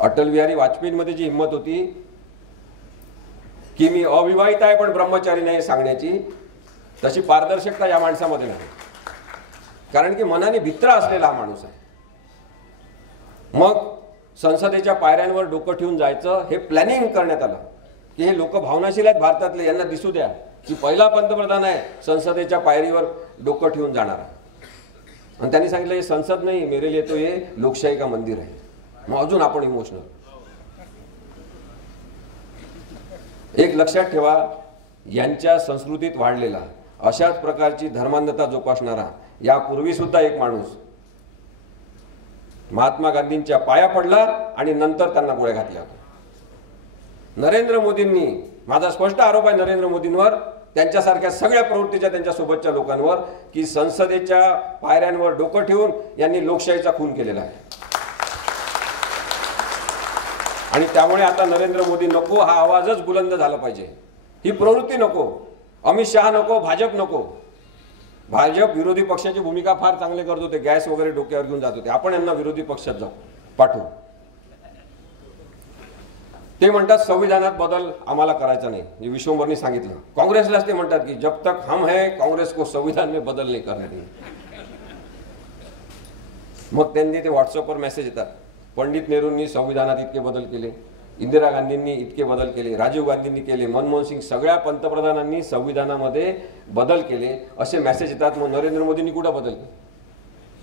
अटल बिहारी वाजपेयींमध्ये जी हिंमत होती की मी अविवाहित आहे पण ब्रह्मचारी नाही सांगण्याची, तशी पारदर्शकता या माणसामध्ये नाही. कारण की मनाने भित्रा असलेला हा माणूस आहे. मग संसदेच्या पायऱ्यांवर डोकं ठेवून जायचं हे प्लॅनिंग करण्यात आलं की हे लोक भावनाशील आहेत भारतातले, यांना दिसू द्या की पहिला पंतप्रधान आहे संसदेच्या पायरीवर डोकं ठेवून जाणारा. आणि त्यांनी सांगितलं हे संसद नाही, मेरे लिए तो ये लोकशाही का मंदिर आहे. मग अजून आपण इमोशनल. एक लक्षात ठेवा, यांच्या संस्कृतीत वाढलेला अशाच प्रकारची धर्मांधता जोपासणारा यापूर्वी सुद्धा एक माणूस महात्मा गांधींच्या पाया पडला आणि नंतर त्यांना गोळ्या घातल्या होत्या. नरेंद्र मोदींनी, माझा स्पष्ट आरोप आहे नरेंद्र मोदींवर, त्यांच्यासारख्या सगळ्या प्रवृत्तीच्या त्यांच्या सोबतच्या लोकांवर, की संसदेच्या पायऱ्यांवर डोकं ठेवून यांनी लोकशाहीचा खून केलेला आहे. आणि त्यामुळे आता नरेंद्र मोदी नको हा आवाजच बुलंद झाला पाहिजे. ही प्रवृत्ती नको. अमित शहा नको, भाजप नको. भाजप विरोधी पक्षाची भूमिका फार चांगले करत होते, गॅस वगैरे डोक्यावर घेऊन जात होते. आपण यांना विरोधी पक्षात जाऊ पाठवू. ते म्हणतात संविधानात बदल आम्हाला करायचा नाही, हे विश्वंभरनी सांगितलं. काँग्रेसलाच ते म्हणतात की जब तक हम है काँग्रेस को संविधान में बदल नहीं करने देंगे. मग त्यांनी ते व्हॉट्सअपवर मेसेज येतात, पंडित नेहरूंनी संविधानात इतके बदल केले, इंदिरा गांधींनी इतके बदल केले, राजीव गांधींनी केले, मनमोहन सिंग, सगळ्या पंतप्रधानांनी संविधानामध्ये बदल केले असे मेसेज येतात. मग नरेंद्र मोदींनी कुठं बदल केले?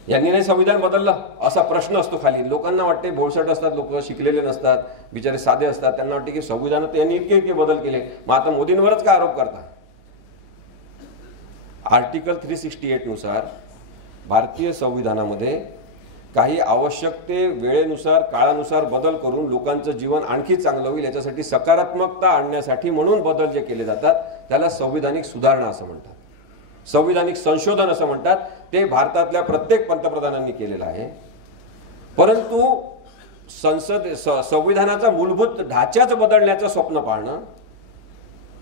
यांनी नाही संविधान बदललं असा प्रश्न असतो खाली. लोकांना वाटते भोळसट असतात, लोक शिकलेले नसतात, बिचारे साधे असतात, त्यांना वाटते की संविधानात यांनी इतके इतके बदल केले, मग आता मोदींवरच का आरोप करता? आर्टिकल 368 नुसार भारतीय संविधानामध्ये काही आवश्यकते वेळेनुसार काळानुसार बदल करून लोकांचं जीवन आणखी चांगलं होईल याच्यासाठी सकारात्मकता आणण्यासाठी म्हणून बदल जे केले जातात त्याला संविधानिक सुधारणा असं म्हणतात, संविधानिक संशोधन असं म्हणतात. ते भारतातल्या प्रत्येक पंतप्रधानांनी केलेलं आहे. परंतु संविधानाचा मूलभूत ढाचाच बदलण्याचं स्वप्न पाहणं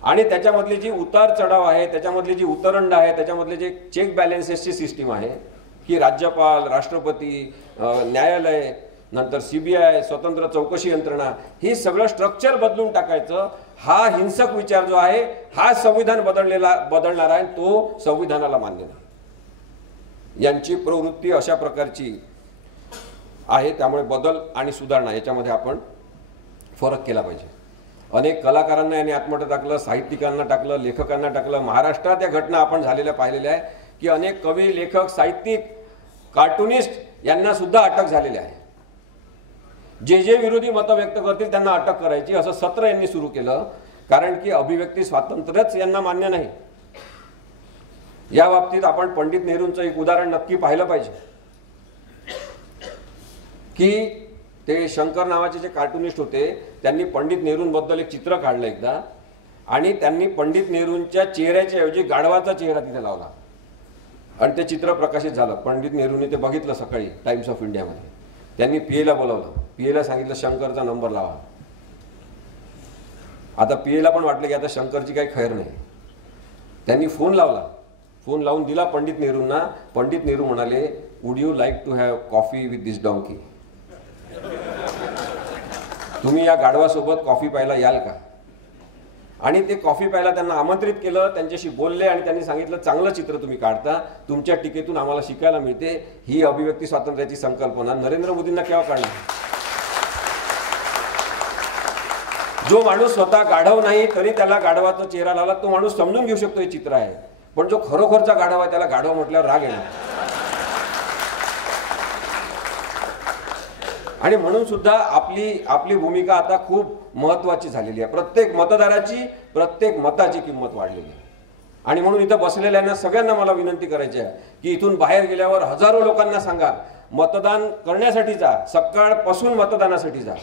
आणि त्याच्यामधली जी उतार चढाव आहे, त्याच्यामधली जी उतरंड आहे, त्याच्यामधले जे चेक बॅलेन्सेसची सिस्टीम आहे की राज्यपाल, राष्ट्रपती, न्यायालय, नंतर CBI, स्वतंत्र चौकशी यंत्रणा, ही सगळं स्ट्रक्चर बदलून टाकायचं, हा हिंसक विचार जो आहे हा संविधान बदलणारा आहे, तो संविधानाला मान्य नाही. यांची प्रवृत्ती अशा प्रकारची आहे. त्यामुळे बदल आणि सुधारणा याच्यामध्ये आपण फरक केला पाहिजे. अनेक कलाकारांना यांनी आत्महत्या टाकलं, साहित्यिकांना टाकलं, लेखकांना टाकलं. महाराष्ट्रात या घटना आपण झालेल्या पाहिलेल्या आहे की अनेक कवी, लेखक, साहित्यिक, कार्टुनिस्ट यांना सुद्धा अटक झालेली आहे. जे विरोधी मतं व्यक्त करतील त्यांना अटक करायची असं सत्र यांनी सुरू केलं. कारण की अभिव्यक्ती स्वातंत्र्यच यांना मान्य नाही. या बाबतीत आपण पंडित नेहरूंचं एक उदाहरण नक्की पाहिलं पाहिजे की ते शंकर नावाचे जे कार्टुनिस्ट होते त्यांनी पंडित नेहरूंबद्दल एक चित्र काढलं एकदा आणि त्यांनी पंडित नेहरूंच्या चेहऱ्याच्या ऐवजी गाढवाचा चेहरा तिथे लावला आणि ते चित्र प्रकाशित झालं. पंडित नेहरूंनी ते बघितलं सकाळी टाइम्स ऑफ इंडियामध्ये. त्यांनी पीएला बोलावलं, पीएला सांगितलं शंकरचा नंबर लावा. आता पीएला पण वाटलं की आता शंकरची काही खैर नाही. त्यांनी फोन लावला, फोन लावून दिला पंडित नेहरूंना. पंडित नेहरू म्हणाले, would you like to have coffee with this donkey? तुम्ही या गाढवासोबत कॉफी प्यायला याल का? आणि ते कॉफी प्यायला त्यांना आमंत्रित केलं, त्यांच्याशी बोलले आणि त्यांनी सांगितलं चांगलं चित्र तुम्ही काढता, तुमच्या टीकेतून आम्हाला शिकायला मिळते. ही अभिव्यक्ती स्वातंत्र्याची संकल्पना नरेंद्र मोदींना केव्हा काढणार? जो माणूस स्वतः गाढव नाही तरी त्याला गाढवाचा चेहरा लावला, तो माणूस समजून घेऊ शकतो हे चित्र आहे. पण जो खरोखरचा गाढव आहे त्याला गाढव म्हटल्यावर राग येणार. आणि म्हणून सुद्धा आपली भूमिका आता खूप महत्त्वाची झालेली आहे. प्रत्येक मतदाराची, प्रत्येक मताची किंमत वाढलेली आहे. आणि म्हणून इथं बसलेल्यांना सगळ्यांना मला विनंती करायची आहे की इथून बाहेर गेल्यावर हजारो लोकांना सांगा, मतदान करण्यासाठी जा, सकाळपासून मतदानासाठी जा.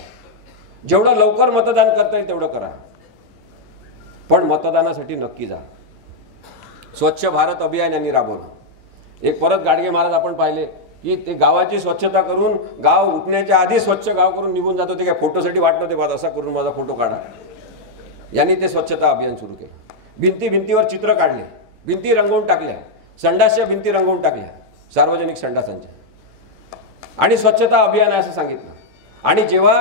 जेवढं लवकर मतदान करता येईल तेवढं करा, पण मतदानासाठी नक्की जा. स्वच्छ भारत अभियान यांनी राबवलं. एक परत गाडगे महाराज आपण पाहिले की ते गावाची स्वच्छता करून, गाव उठण्याच्या आधी स्वच्छ गाव करून निघून जात होते. काय फोटोसाठी वाट नव्हते बाद असा करून माझा फोटो काढा. यांनी ते स्वच्छता अभियान सुरू केलं. भिंतीवर चित्र काढले, भिंती रंगवून टाकल्या, संडासच्या भिंती रंगवून टाकल्या, सार्वजनिक संडासांच्या, आणि स्वच्छता अभियान असं सांगितलं. आणि जेव्हा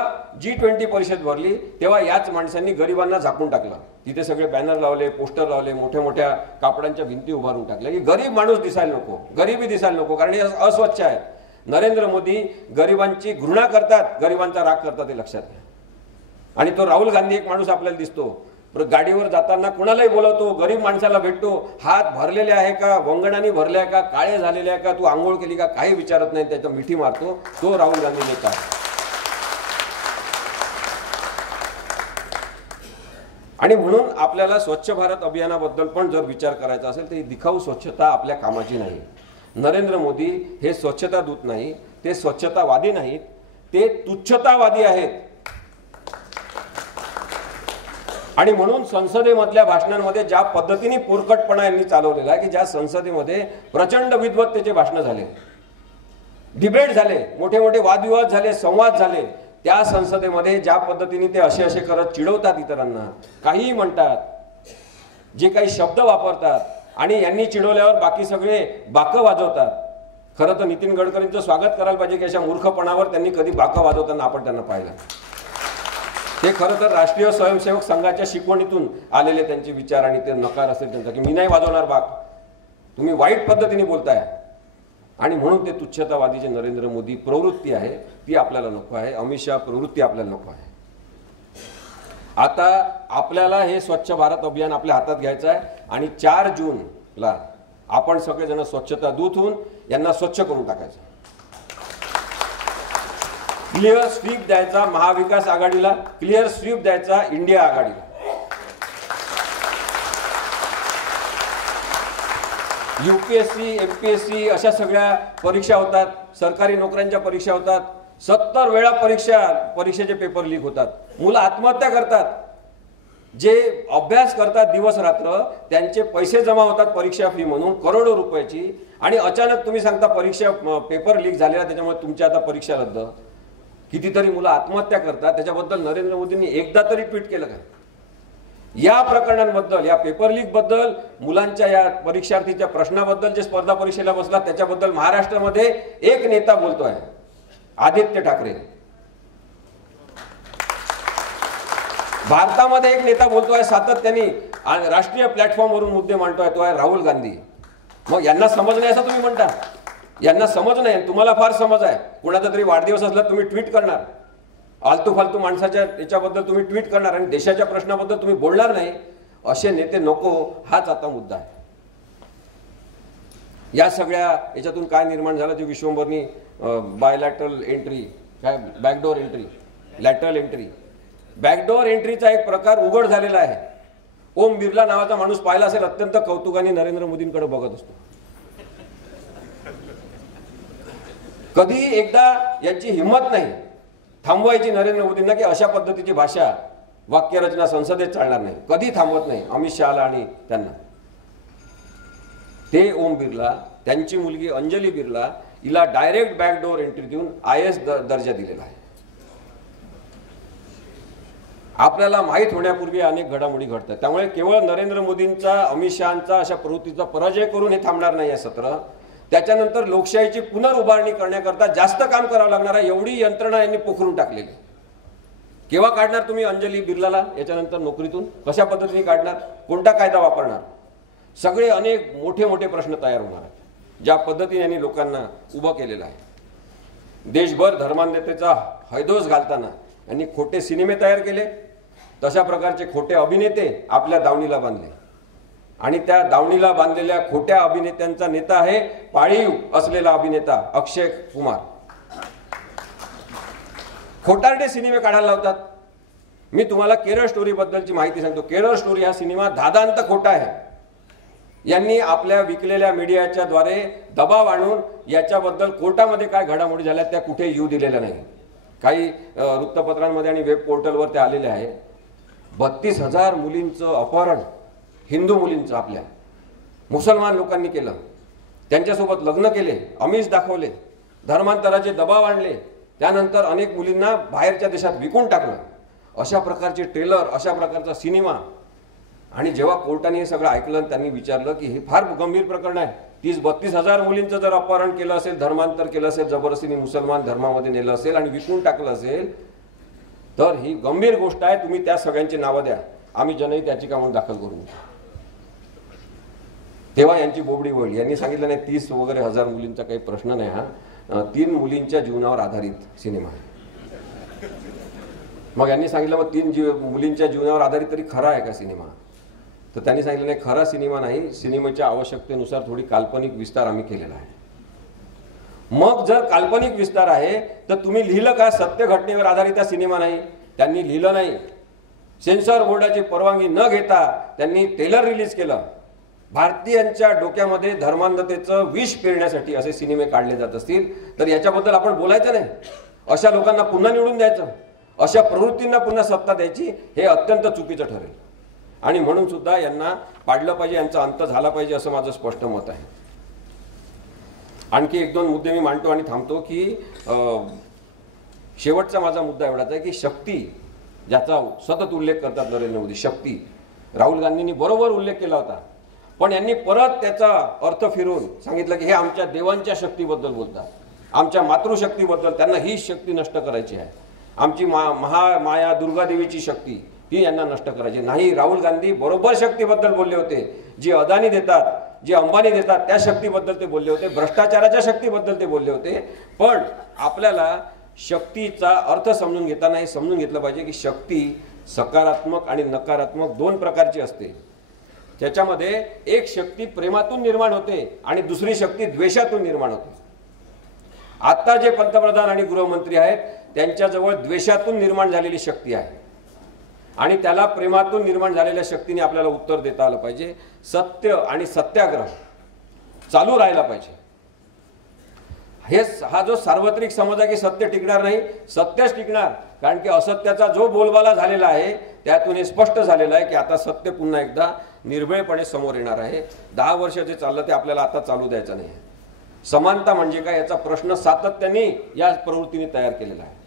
G20 परिषद भरली तेव्हा याच माणसांनी गरिबांना झाकून टाकलं. तिथे सगळे बॅनर लावले, पोस्टर लावले, मोठ्या मोठ्या कापडांच्या भिंती उभारून टाकल्या की गरीब माणूस दिसायला नको, गरिबी दिसायला नको, कारण हे अस्वच्छ आहे. नरेंद्र मोदी गरिबांची घृणा करतात, गरिबांचा राग करतात, हे लक्षात घ्या. आणि तो राहुल गांधी एक माणूस आपल्याला दिसतो, गाडीवर जाताना कुणालाही बोलवतो, गरीब माणसाला भेटतो, हात भरलेले आहे का, वंगणाने भरले आहे का, काळे झालेले आहे का, तू आंघोळ केली का, काही विचारत नाही, त्याचं मिठी मारतो. तो राहुल गांधी नेता. आणि म्हणून आपल्याला स्वच्छ भारत अभियानाबद्दल पण जर विचार करायचा असेल तर ही दिखाऊ स्वच्छता आपल्या कामाची नाही. नरेंद्र मोदी हे स्वच्छता दूत नाही, ते स्वच्छतावादी नाहीत, ते तुच्छतावादी आहेत. आणि म्हणून संसदेमधल्या भाषणांमध्ये ज्या पद्धतीने पोरकटपणा यांनी चालवलेला आहे की ज्या संसदेमध्ये प्रचंड विद्वत्तेचे भाषण झाले, डिबेट झाले, मोठे मोठे वादविवाद झाले, संवाद झाले, त्या संसदेमध्ये ज्या पद्धतीने ते असे करत चिडवतात, इतरांना काही म्हणतात, जे काही शब्द वापरतात, आणि यांनी चिडवल्यावर बाकी सगळे बाकं वाजवतात. खरं तर नितीन गडकरींचं स्वागत करायला पाहिजे की अशा मूर्खपणावर त्यांनी कधी बाकं वाजवताना आपण त्यांना पाहिलं. ते खरं तर राष्ट्रीय स्वयंसेवक संघाच्या शिकवणीतून आलेले त्यांचे विचार आणि ते नकार असेल त्यांचा की मी नाही वाजवणार बाक, तुम्ही वाईट पद्धतीने बोलताय. आणि म्हणून ते तुच्छतावादी जे नरेंद्र मोदी प्रवृत्ती आहे ती आपल्याला नको आहे, अमित शहा प्रवृत्ती आपल्याला नको आहे. आता आपल्याला हे स्वच्छ भारत अभियान आपल्या हातात घ्यायचं आहे आणि 4 जूनला आपण सगळेजण स्वच्छता दूत होऊन यांना स्वच्छ करून टाकायचं. क्लिअर स्वीप द्यायचा महाविकास आघाडीला, क्लिअर स्वीप द्यायचा इंडिया आघाडीला. UPSC, MPSC अशा सगळ्या परीक्षा होतात, सरकारी नोकऱ्यांच्या परीक्षा होतात, 70 वेळा परीक्षेचे पेपर लीक होतात, मुलं आत्महत्या करतात. जे अभ्यास करतात दिवस रात्र त्यांचे पैसे जमा होतात परीक्षा फी म्हणून करोडो रुपयाची, आणि अचानक तुम्ही सांगता परीक्षा पेपर लीक झालेला त्याच्यामुळे तुमची आता परीक्षा रद्द. कितीतरी मुलं आत्महत्या करतात. त्याच्याबद्दल नरेंद्र मोदींनी एकदा तरी ट्विट केलं का? या प्रकरणांबद्दल, या पेपर लीक बद्दल, मुलांच्या या परीक्षार्थीच्या प्रश्नाबद्दल, जे स्पर्धा परीक्षेला बसला त्याच्याबद्दल महाराष्ट्रामध्ये एक नेता बोलतोय, आदित्य ठाकरे. भारतामध्ये एक नेता बोलतोय सातत्याने, राष्ट्रीय प्लॅटफॉर्मवरून मुद्दे मांडतोय, तो आहे राहुल गांधी. मग यांना समज नाही असं तुम्ही म्हणता? यांना समज नाही, तुम्हाला फार समज आहे. कुणाचा तरी वाढदिवस असला तुम्ही ट्विट करणार, आलतू फालतू माणसाच्या याच्याबद्दल तुम्ही ट्विट करणार आणि देशाच्या प्रश्नाबद्दल तुम्ही बोलणार नाही. असे नेते नको, हाच आता मुद्दा आहे. या सगळ्या याच्यातून काय निर्माण झालं, जे विश्वंभरनी बायलॅटरल एंट्री, काय backdoor entry, lateral entry, backdoor एंट्रीचा एक प्रकार उघड झालेला आहे. ओम बिर्ला नावाचा माणूस पाहिला असेल, अत्यंत कौतुकाने नरेंद्र मोदींकडे बघत असतो. कधी एकदा यांची हिंमत नाही थांबवायची नरेंद्र मोदींना की अशा पद्धतीची भाषा वाक्यरचना संसदेत चालणार नाही, कधी थांबवत नाही अमित शहाला आणि त्यांना. ते ओम बिर्ला, त्यांची मुलगी अंजली बिर्ला हिला डायरेक्ट बॅकडोर एंट्री देऊन IAS दर्जा दिलेला आहे. आपल्याला माहीत होण्यापूर्वी अनेक घडामोडी घडतात. त्यामुळे केवळ नरेंद्र मोदींचा, अमित शहांचा अशा प्रवृत्तीचा पराजय करून हे थांबणार नाही. हे सत्र त्याच्यानंतर लोकशाहीची पुनर्उभारणी करण्याकरता जास्त काम करावं लागणार आहे, एवढी यंत्रणा यांनी पोखरून टाकलेली. केव्हा काढणार तुम्ही अंजली बिर्लाला याच्यानंतर नोकरीतून? कशा पद्धतीने काढणार? कोणता कायदा वापरणार? सगळे अनेक मोठे मोठे प्रश्न तयार होणार आहेत. ज्या पद्धतीने यांनी लोकांना उभं केलेलं आहे, देशभर धर्मांधतेचा हैदोस घालताना यांनी खोटे सिनेमे तयार केले, तशा प्रकारचे खोटे अभिनेते आपल्या दावणीला बांधले. आणि त्या दावणीला बांधलेल्या खोट्या अभिनेत्यांचा नेता आहे पाळीव असलेला अभिनेता अक्षय कुमार. खोटारडे सिनेमे काढायला लावतात. मी तुम्हाला केरळ स्टोरी बद्दलची माहिती सांगतो. केरळ स्टोरी हा सिनेमा धादांत खोटा आहे. यांनी आपल्या विकलेल्या मीडियाच्या द्वारे दबाव आणून याच्याबद्दल कोर्टामध्ये काय घडामोडी झाल्या त्या कुठे येऊ दिलेल्या नाही. काही वृत्तपत्रांमध्ये आणि वेब पोर्टलवर ते आलेले आहे. 32,000 मुलींचं अपहरण, हिंदू मुलींचं आपल्या मुसलमान लोकांनी केलं, त्यांच्यासोबत लग्न केले, आमिष दाखवले, धर्मांतराचे दबाव आणले, त्यानंतर अनेक मुलींना बाहेरच्या देशात विकून टाकलं. अशा प्रकारचे ट्रेलर, अशा प्रकारचा सिनेमा. आणि जेव्हा कोर्टाने हे सगळं ऐकलं, त्यांनी विचारलं की हे फार गंभीर प्रकरण आहे. 32,000 मुलींचं जर अपहरण केलं असेल, धर्मांतर केलं असेल, जबरदस्तीने मुसलमान धर्मामध्ये नेलं असेल आणि विकून टाकलं असेल तर ही गंभीर गोष्ट आहे. तुम्ही त्या सगळ्यांची नावं द्या, आम्ही जनहित याचिका म्हणून दाखल करू. तेव्हा यांची बोबडी वळली. यांनी सांगितलं नाही 30 वगैरे हजार मुलींचा काही प्रश्न नाही, हा 3 मुलींच्या जीवनावर आधारित सिनेमा आहे. मग यांनी सांगितलं मग 3 मुलींच्या जीवनावर आधारित तरी खरा आहे का सिनेमा? तर त्यांनी सांगितलं नाही, खरा सिनेमा नाही, सिनेमाच्या आवश्यकतेनुसार थोडी काल्पनिक विस्तार आम्ही केलेला आहे. मग जर काल्पनिक विस्तार आहे तर तुम्ही लिहिलं का सत्य घटनेवर आधारित हा सिनेमा नाही? त्यांनी लिहिलं नाही. सेन्सॉर बोर्डाची परवानगी न घेता त्यांनी ट्रेलर रिलीज केलं. भारतीयांच्या डोक्यामध्ये धर्मांधतेचं विष पेरण्यासाठी असे सिनेमे काढले जात असतील तर याच्याबद्दल आपण बोलायचं नाही. अशा लोकांना पुन्हा निवडून द्यायचं, अशा प्रवृत्तींना पुन्हा सत्ता द्यायची, हे अत्यंत चुकीचं ठरेल. आणि म्हणून सुद्धा यांना पाडलं पाहिजे, यांचा अंत झाला पाहिजे असं माझं स्पष्ट मत आहे. आणखी 1-2 मुद्दे मी मांडतो आणि थांबतो की शेवटचा माझा मुद्दा एवढाच आहे की शक्ती, ज्याचा सतत उल्लेख करतात नरेंद्र मोदी, शक्ती राहुल गांधींनी बरोबर उल्लेख केला होता, पण यांनी परत त्याचा अर्थ फिरवून सांगितलं की हे आमच्या देवांच्या शक्तीबद्दल बोलतात, आमच्या मातृशक्तीबद्दल. त्यांना ही शक्ती नष्ट करायची आहे. आमची महामाया दुर्गा देवीची शक्ती ती यांना नष्ट करायची नाही. राहुल गांधी बरोबर शक्तीबद्दल बोलले होते. जी अदानी देतात, जे अंबानी देतात त्या शक्तीबद्दल ते बोलले होते, भ्रष्टाचाराच्या शक्तीबद्दल ते बोलले होते. पण आपल्याला शक्तीचा अर्थ समजून घेताना हे समजून घेतलं पाहिजे की शक्ती सकारात्मक आणि नकारात्मक 2 प्रकारची असते. त्याच्यामध्ये एक शक्ती प्रेमातून निर्माण होते आणि दुसरी शक्ती द्वेषातून निर्माण होते. आता जे पंतप्रधान आणि गृहमंत्री आहेत त्यांच्याजवळ द्वेषातून निर्माण झालेली शक्ती आहे आणि त्याला प्रेमातून निर्माण झालेल्या शक्तीने आपल्याला उत्तर देता आलं पाहिजे. सत्य आणि सत्याग्रह चालू राहायला पाहिजे. हा जो सार्वत्रिक समज आहे की सत्य टिकणार नाही, सत्यच टिकणार. कारण की असत्याचा जो बोलबाला झालेला आहे त्यातून हे स्पष्ट झालेलं आहे की आता सत्य पुन्हा एकदा निर्भयपणे समोर येणार आहे. 10 वर्ष जे चाललं ते आपल्याला आता चालू द्यायचं नाही. समानता म्हणजे काय याचा प्रश्न सातत्याने या प्रवृत्तीने तयार केलेला आहे.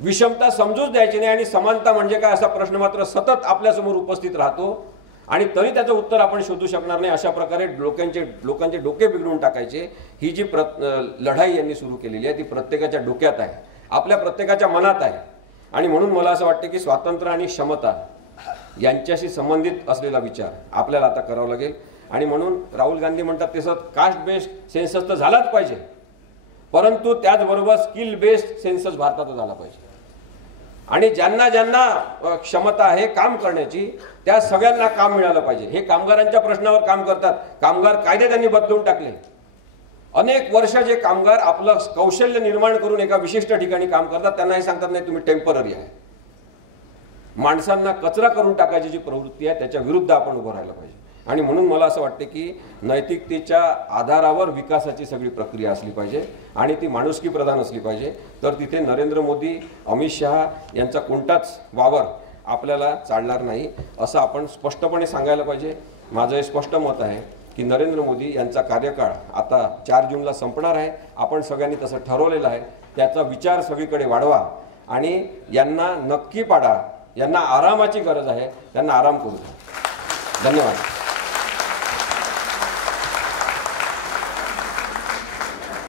विषमता समजूच द्यायची नाही आणि समानता म्हणजे काय असा प्रश्न मात्र सतत आपल्यासमोर उपस्थित राहतो आणि तरी त्याचं उत्तर आपण शोधू शकणार नाही. अशा प्रकारे लोकांचे डोके बिघडून टाकायचे ही जी लढाई यांनी सुरू केलेली आहे ती प्रत्येकाच्या डोक्यात आहे, आपल्या प्रत्येकाच्या मनात आहे. आणि म्हणून मला असं वाटतं की स्वातंत्र्य आणि क्षमता यांच्याशी संबंधित असलेला विचार आपल्याला आता करावा लागेल. आणि म्हणून राहुल गांधी म्हणतात तसं कास्ट बेस्ड सेन्सस तर झालाच पाहिजे, परंतु त्याचबरोबर स्किल बेस्ड सेन्सस भारतात झाला पाहिजे. आणि ज्यांना ज्यांना क्षमता आहे काम करण्याची त्या सगळ्यांना काम मिळालं पाहिजे. हे कामगारांच्या प्रश्नावर काम करतात. कामगार कायदे त्यांनी बदलून टाकले. अनेक वर्ष जे कामगार आपलं कौशल्य निर्माण करून एका विशिष्ट ठिकाणी काम करतात त्यांना हे सांगतात नाही तुम्ही टेम्पररी आहे. माणसांना कचरा करून टाकायची जी प्रवृत्ती आहे त्याच्या विरुद्ध आपण उभं राहायला पाहिजे. आणि म्हणून मला असं वाटते की नैतिकतेच्या आधारावर विकासाची सगळी प्रक्रिया असली पाहिजे आणि ती माणुसकी प्रधान असली पाहिजे. तर तिथे नरेंद्र मोदी, अमित शहा यांचा कोणताच वावर आपल्याला चालणार नाही असं आपण स्पष्टपणे सांगायला पाहिजे। माझं हे स्पष्ट मत आहे की नरेंद्र मोदी यांचा कार्यकाळ आता 4 जूनला संपणार आहे। आपण सगळ्यांनी तसं ठरवलेलं आहे। त्याचा विचार सगळीकडे वाढवा आणि यांना नक्की पाडा। यांना आरामाची गरज आहे, त्यांना आराम करू द्या। धन्यवाद।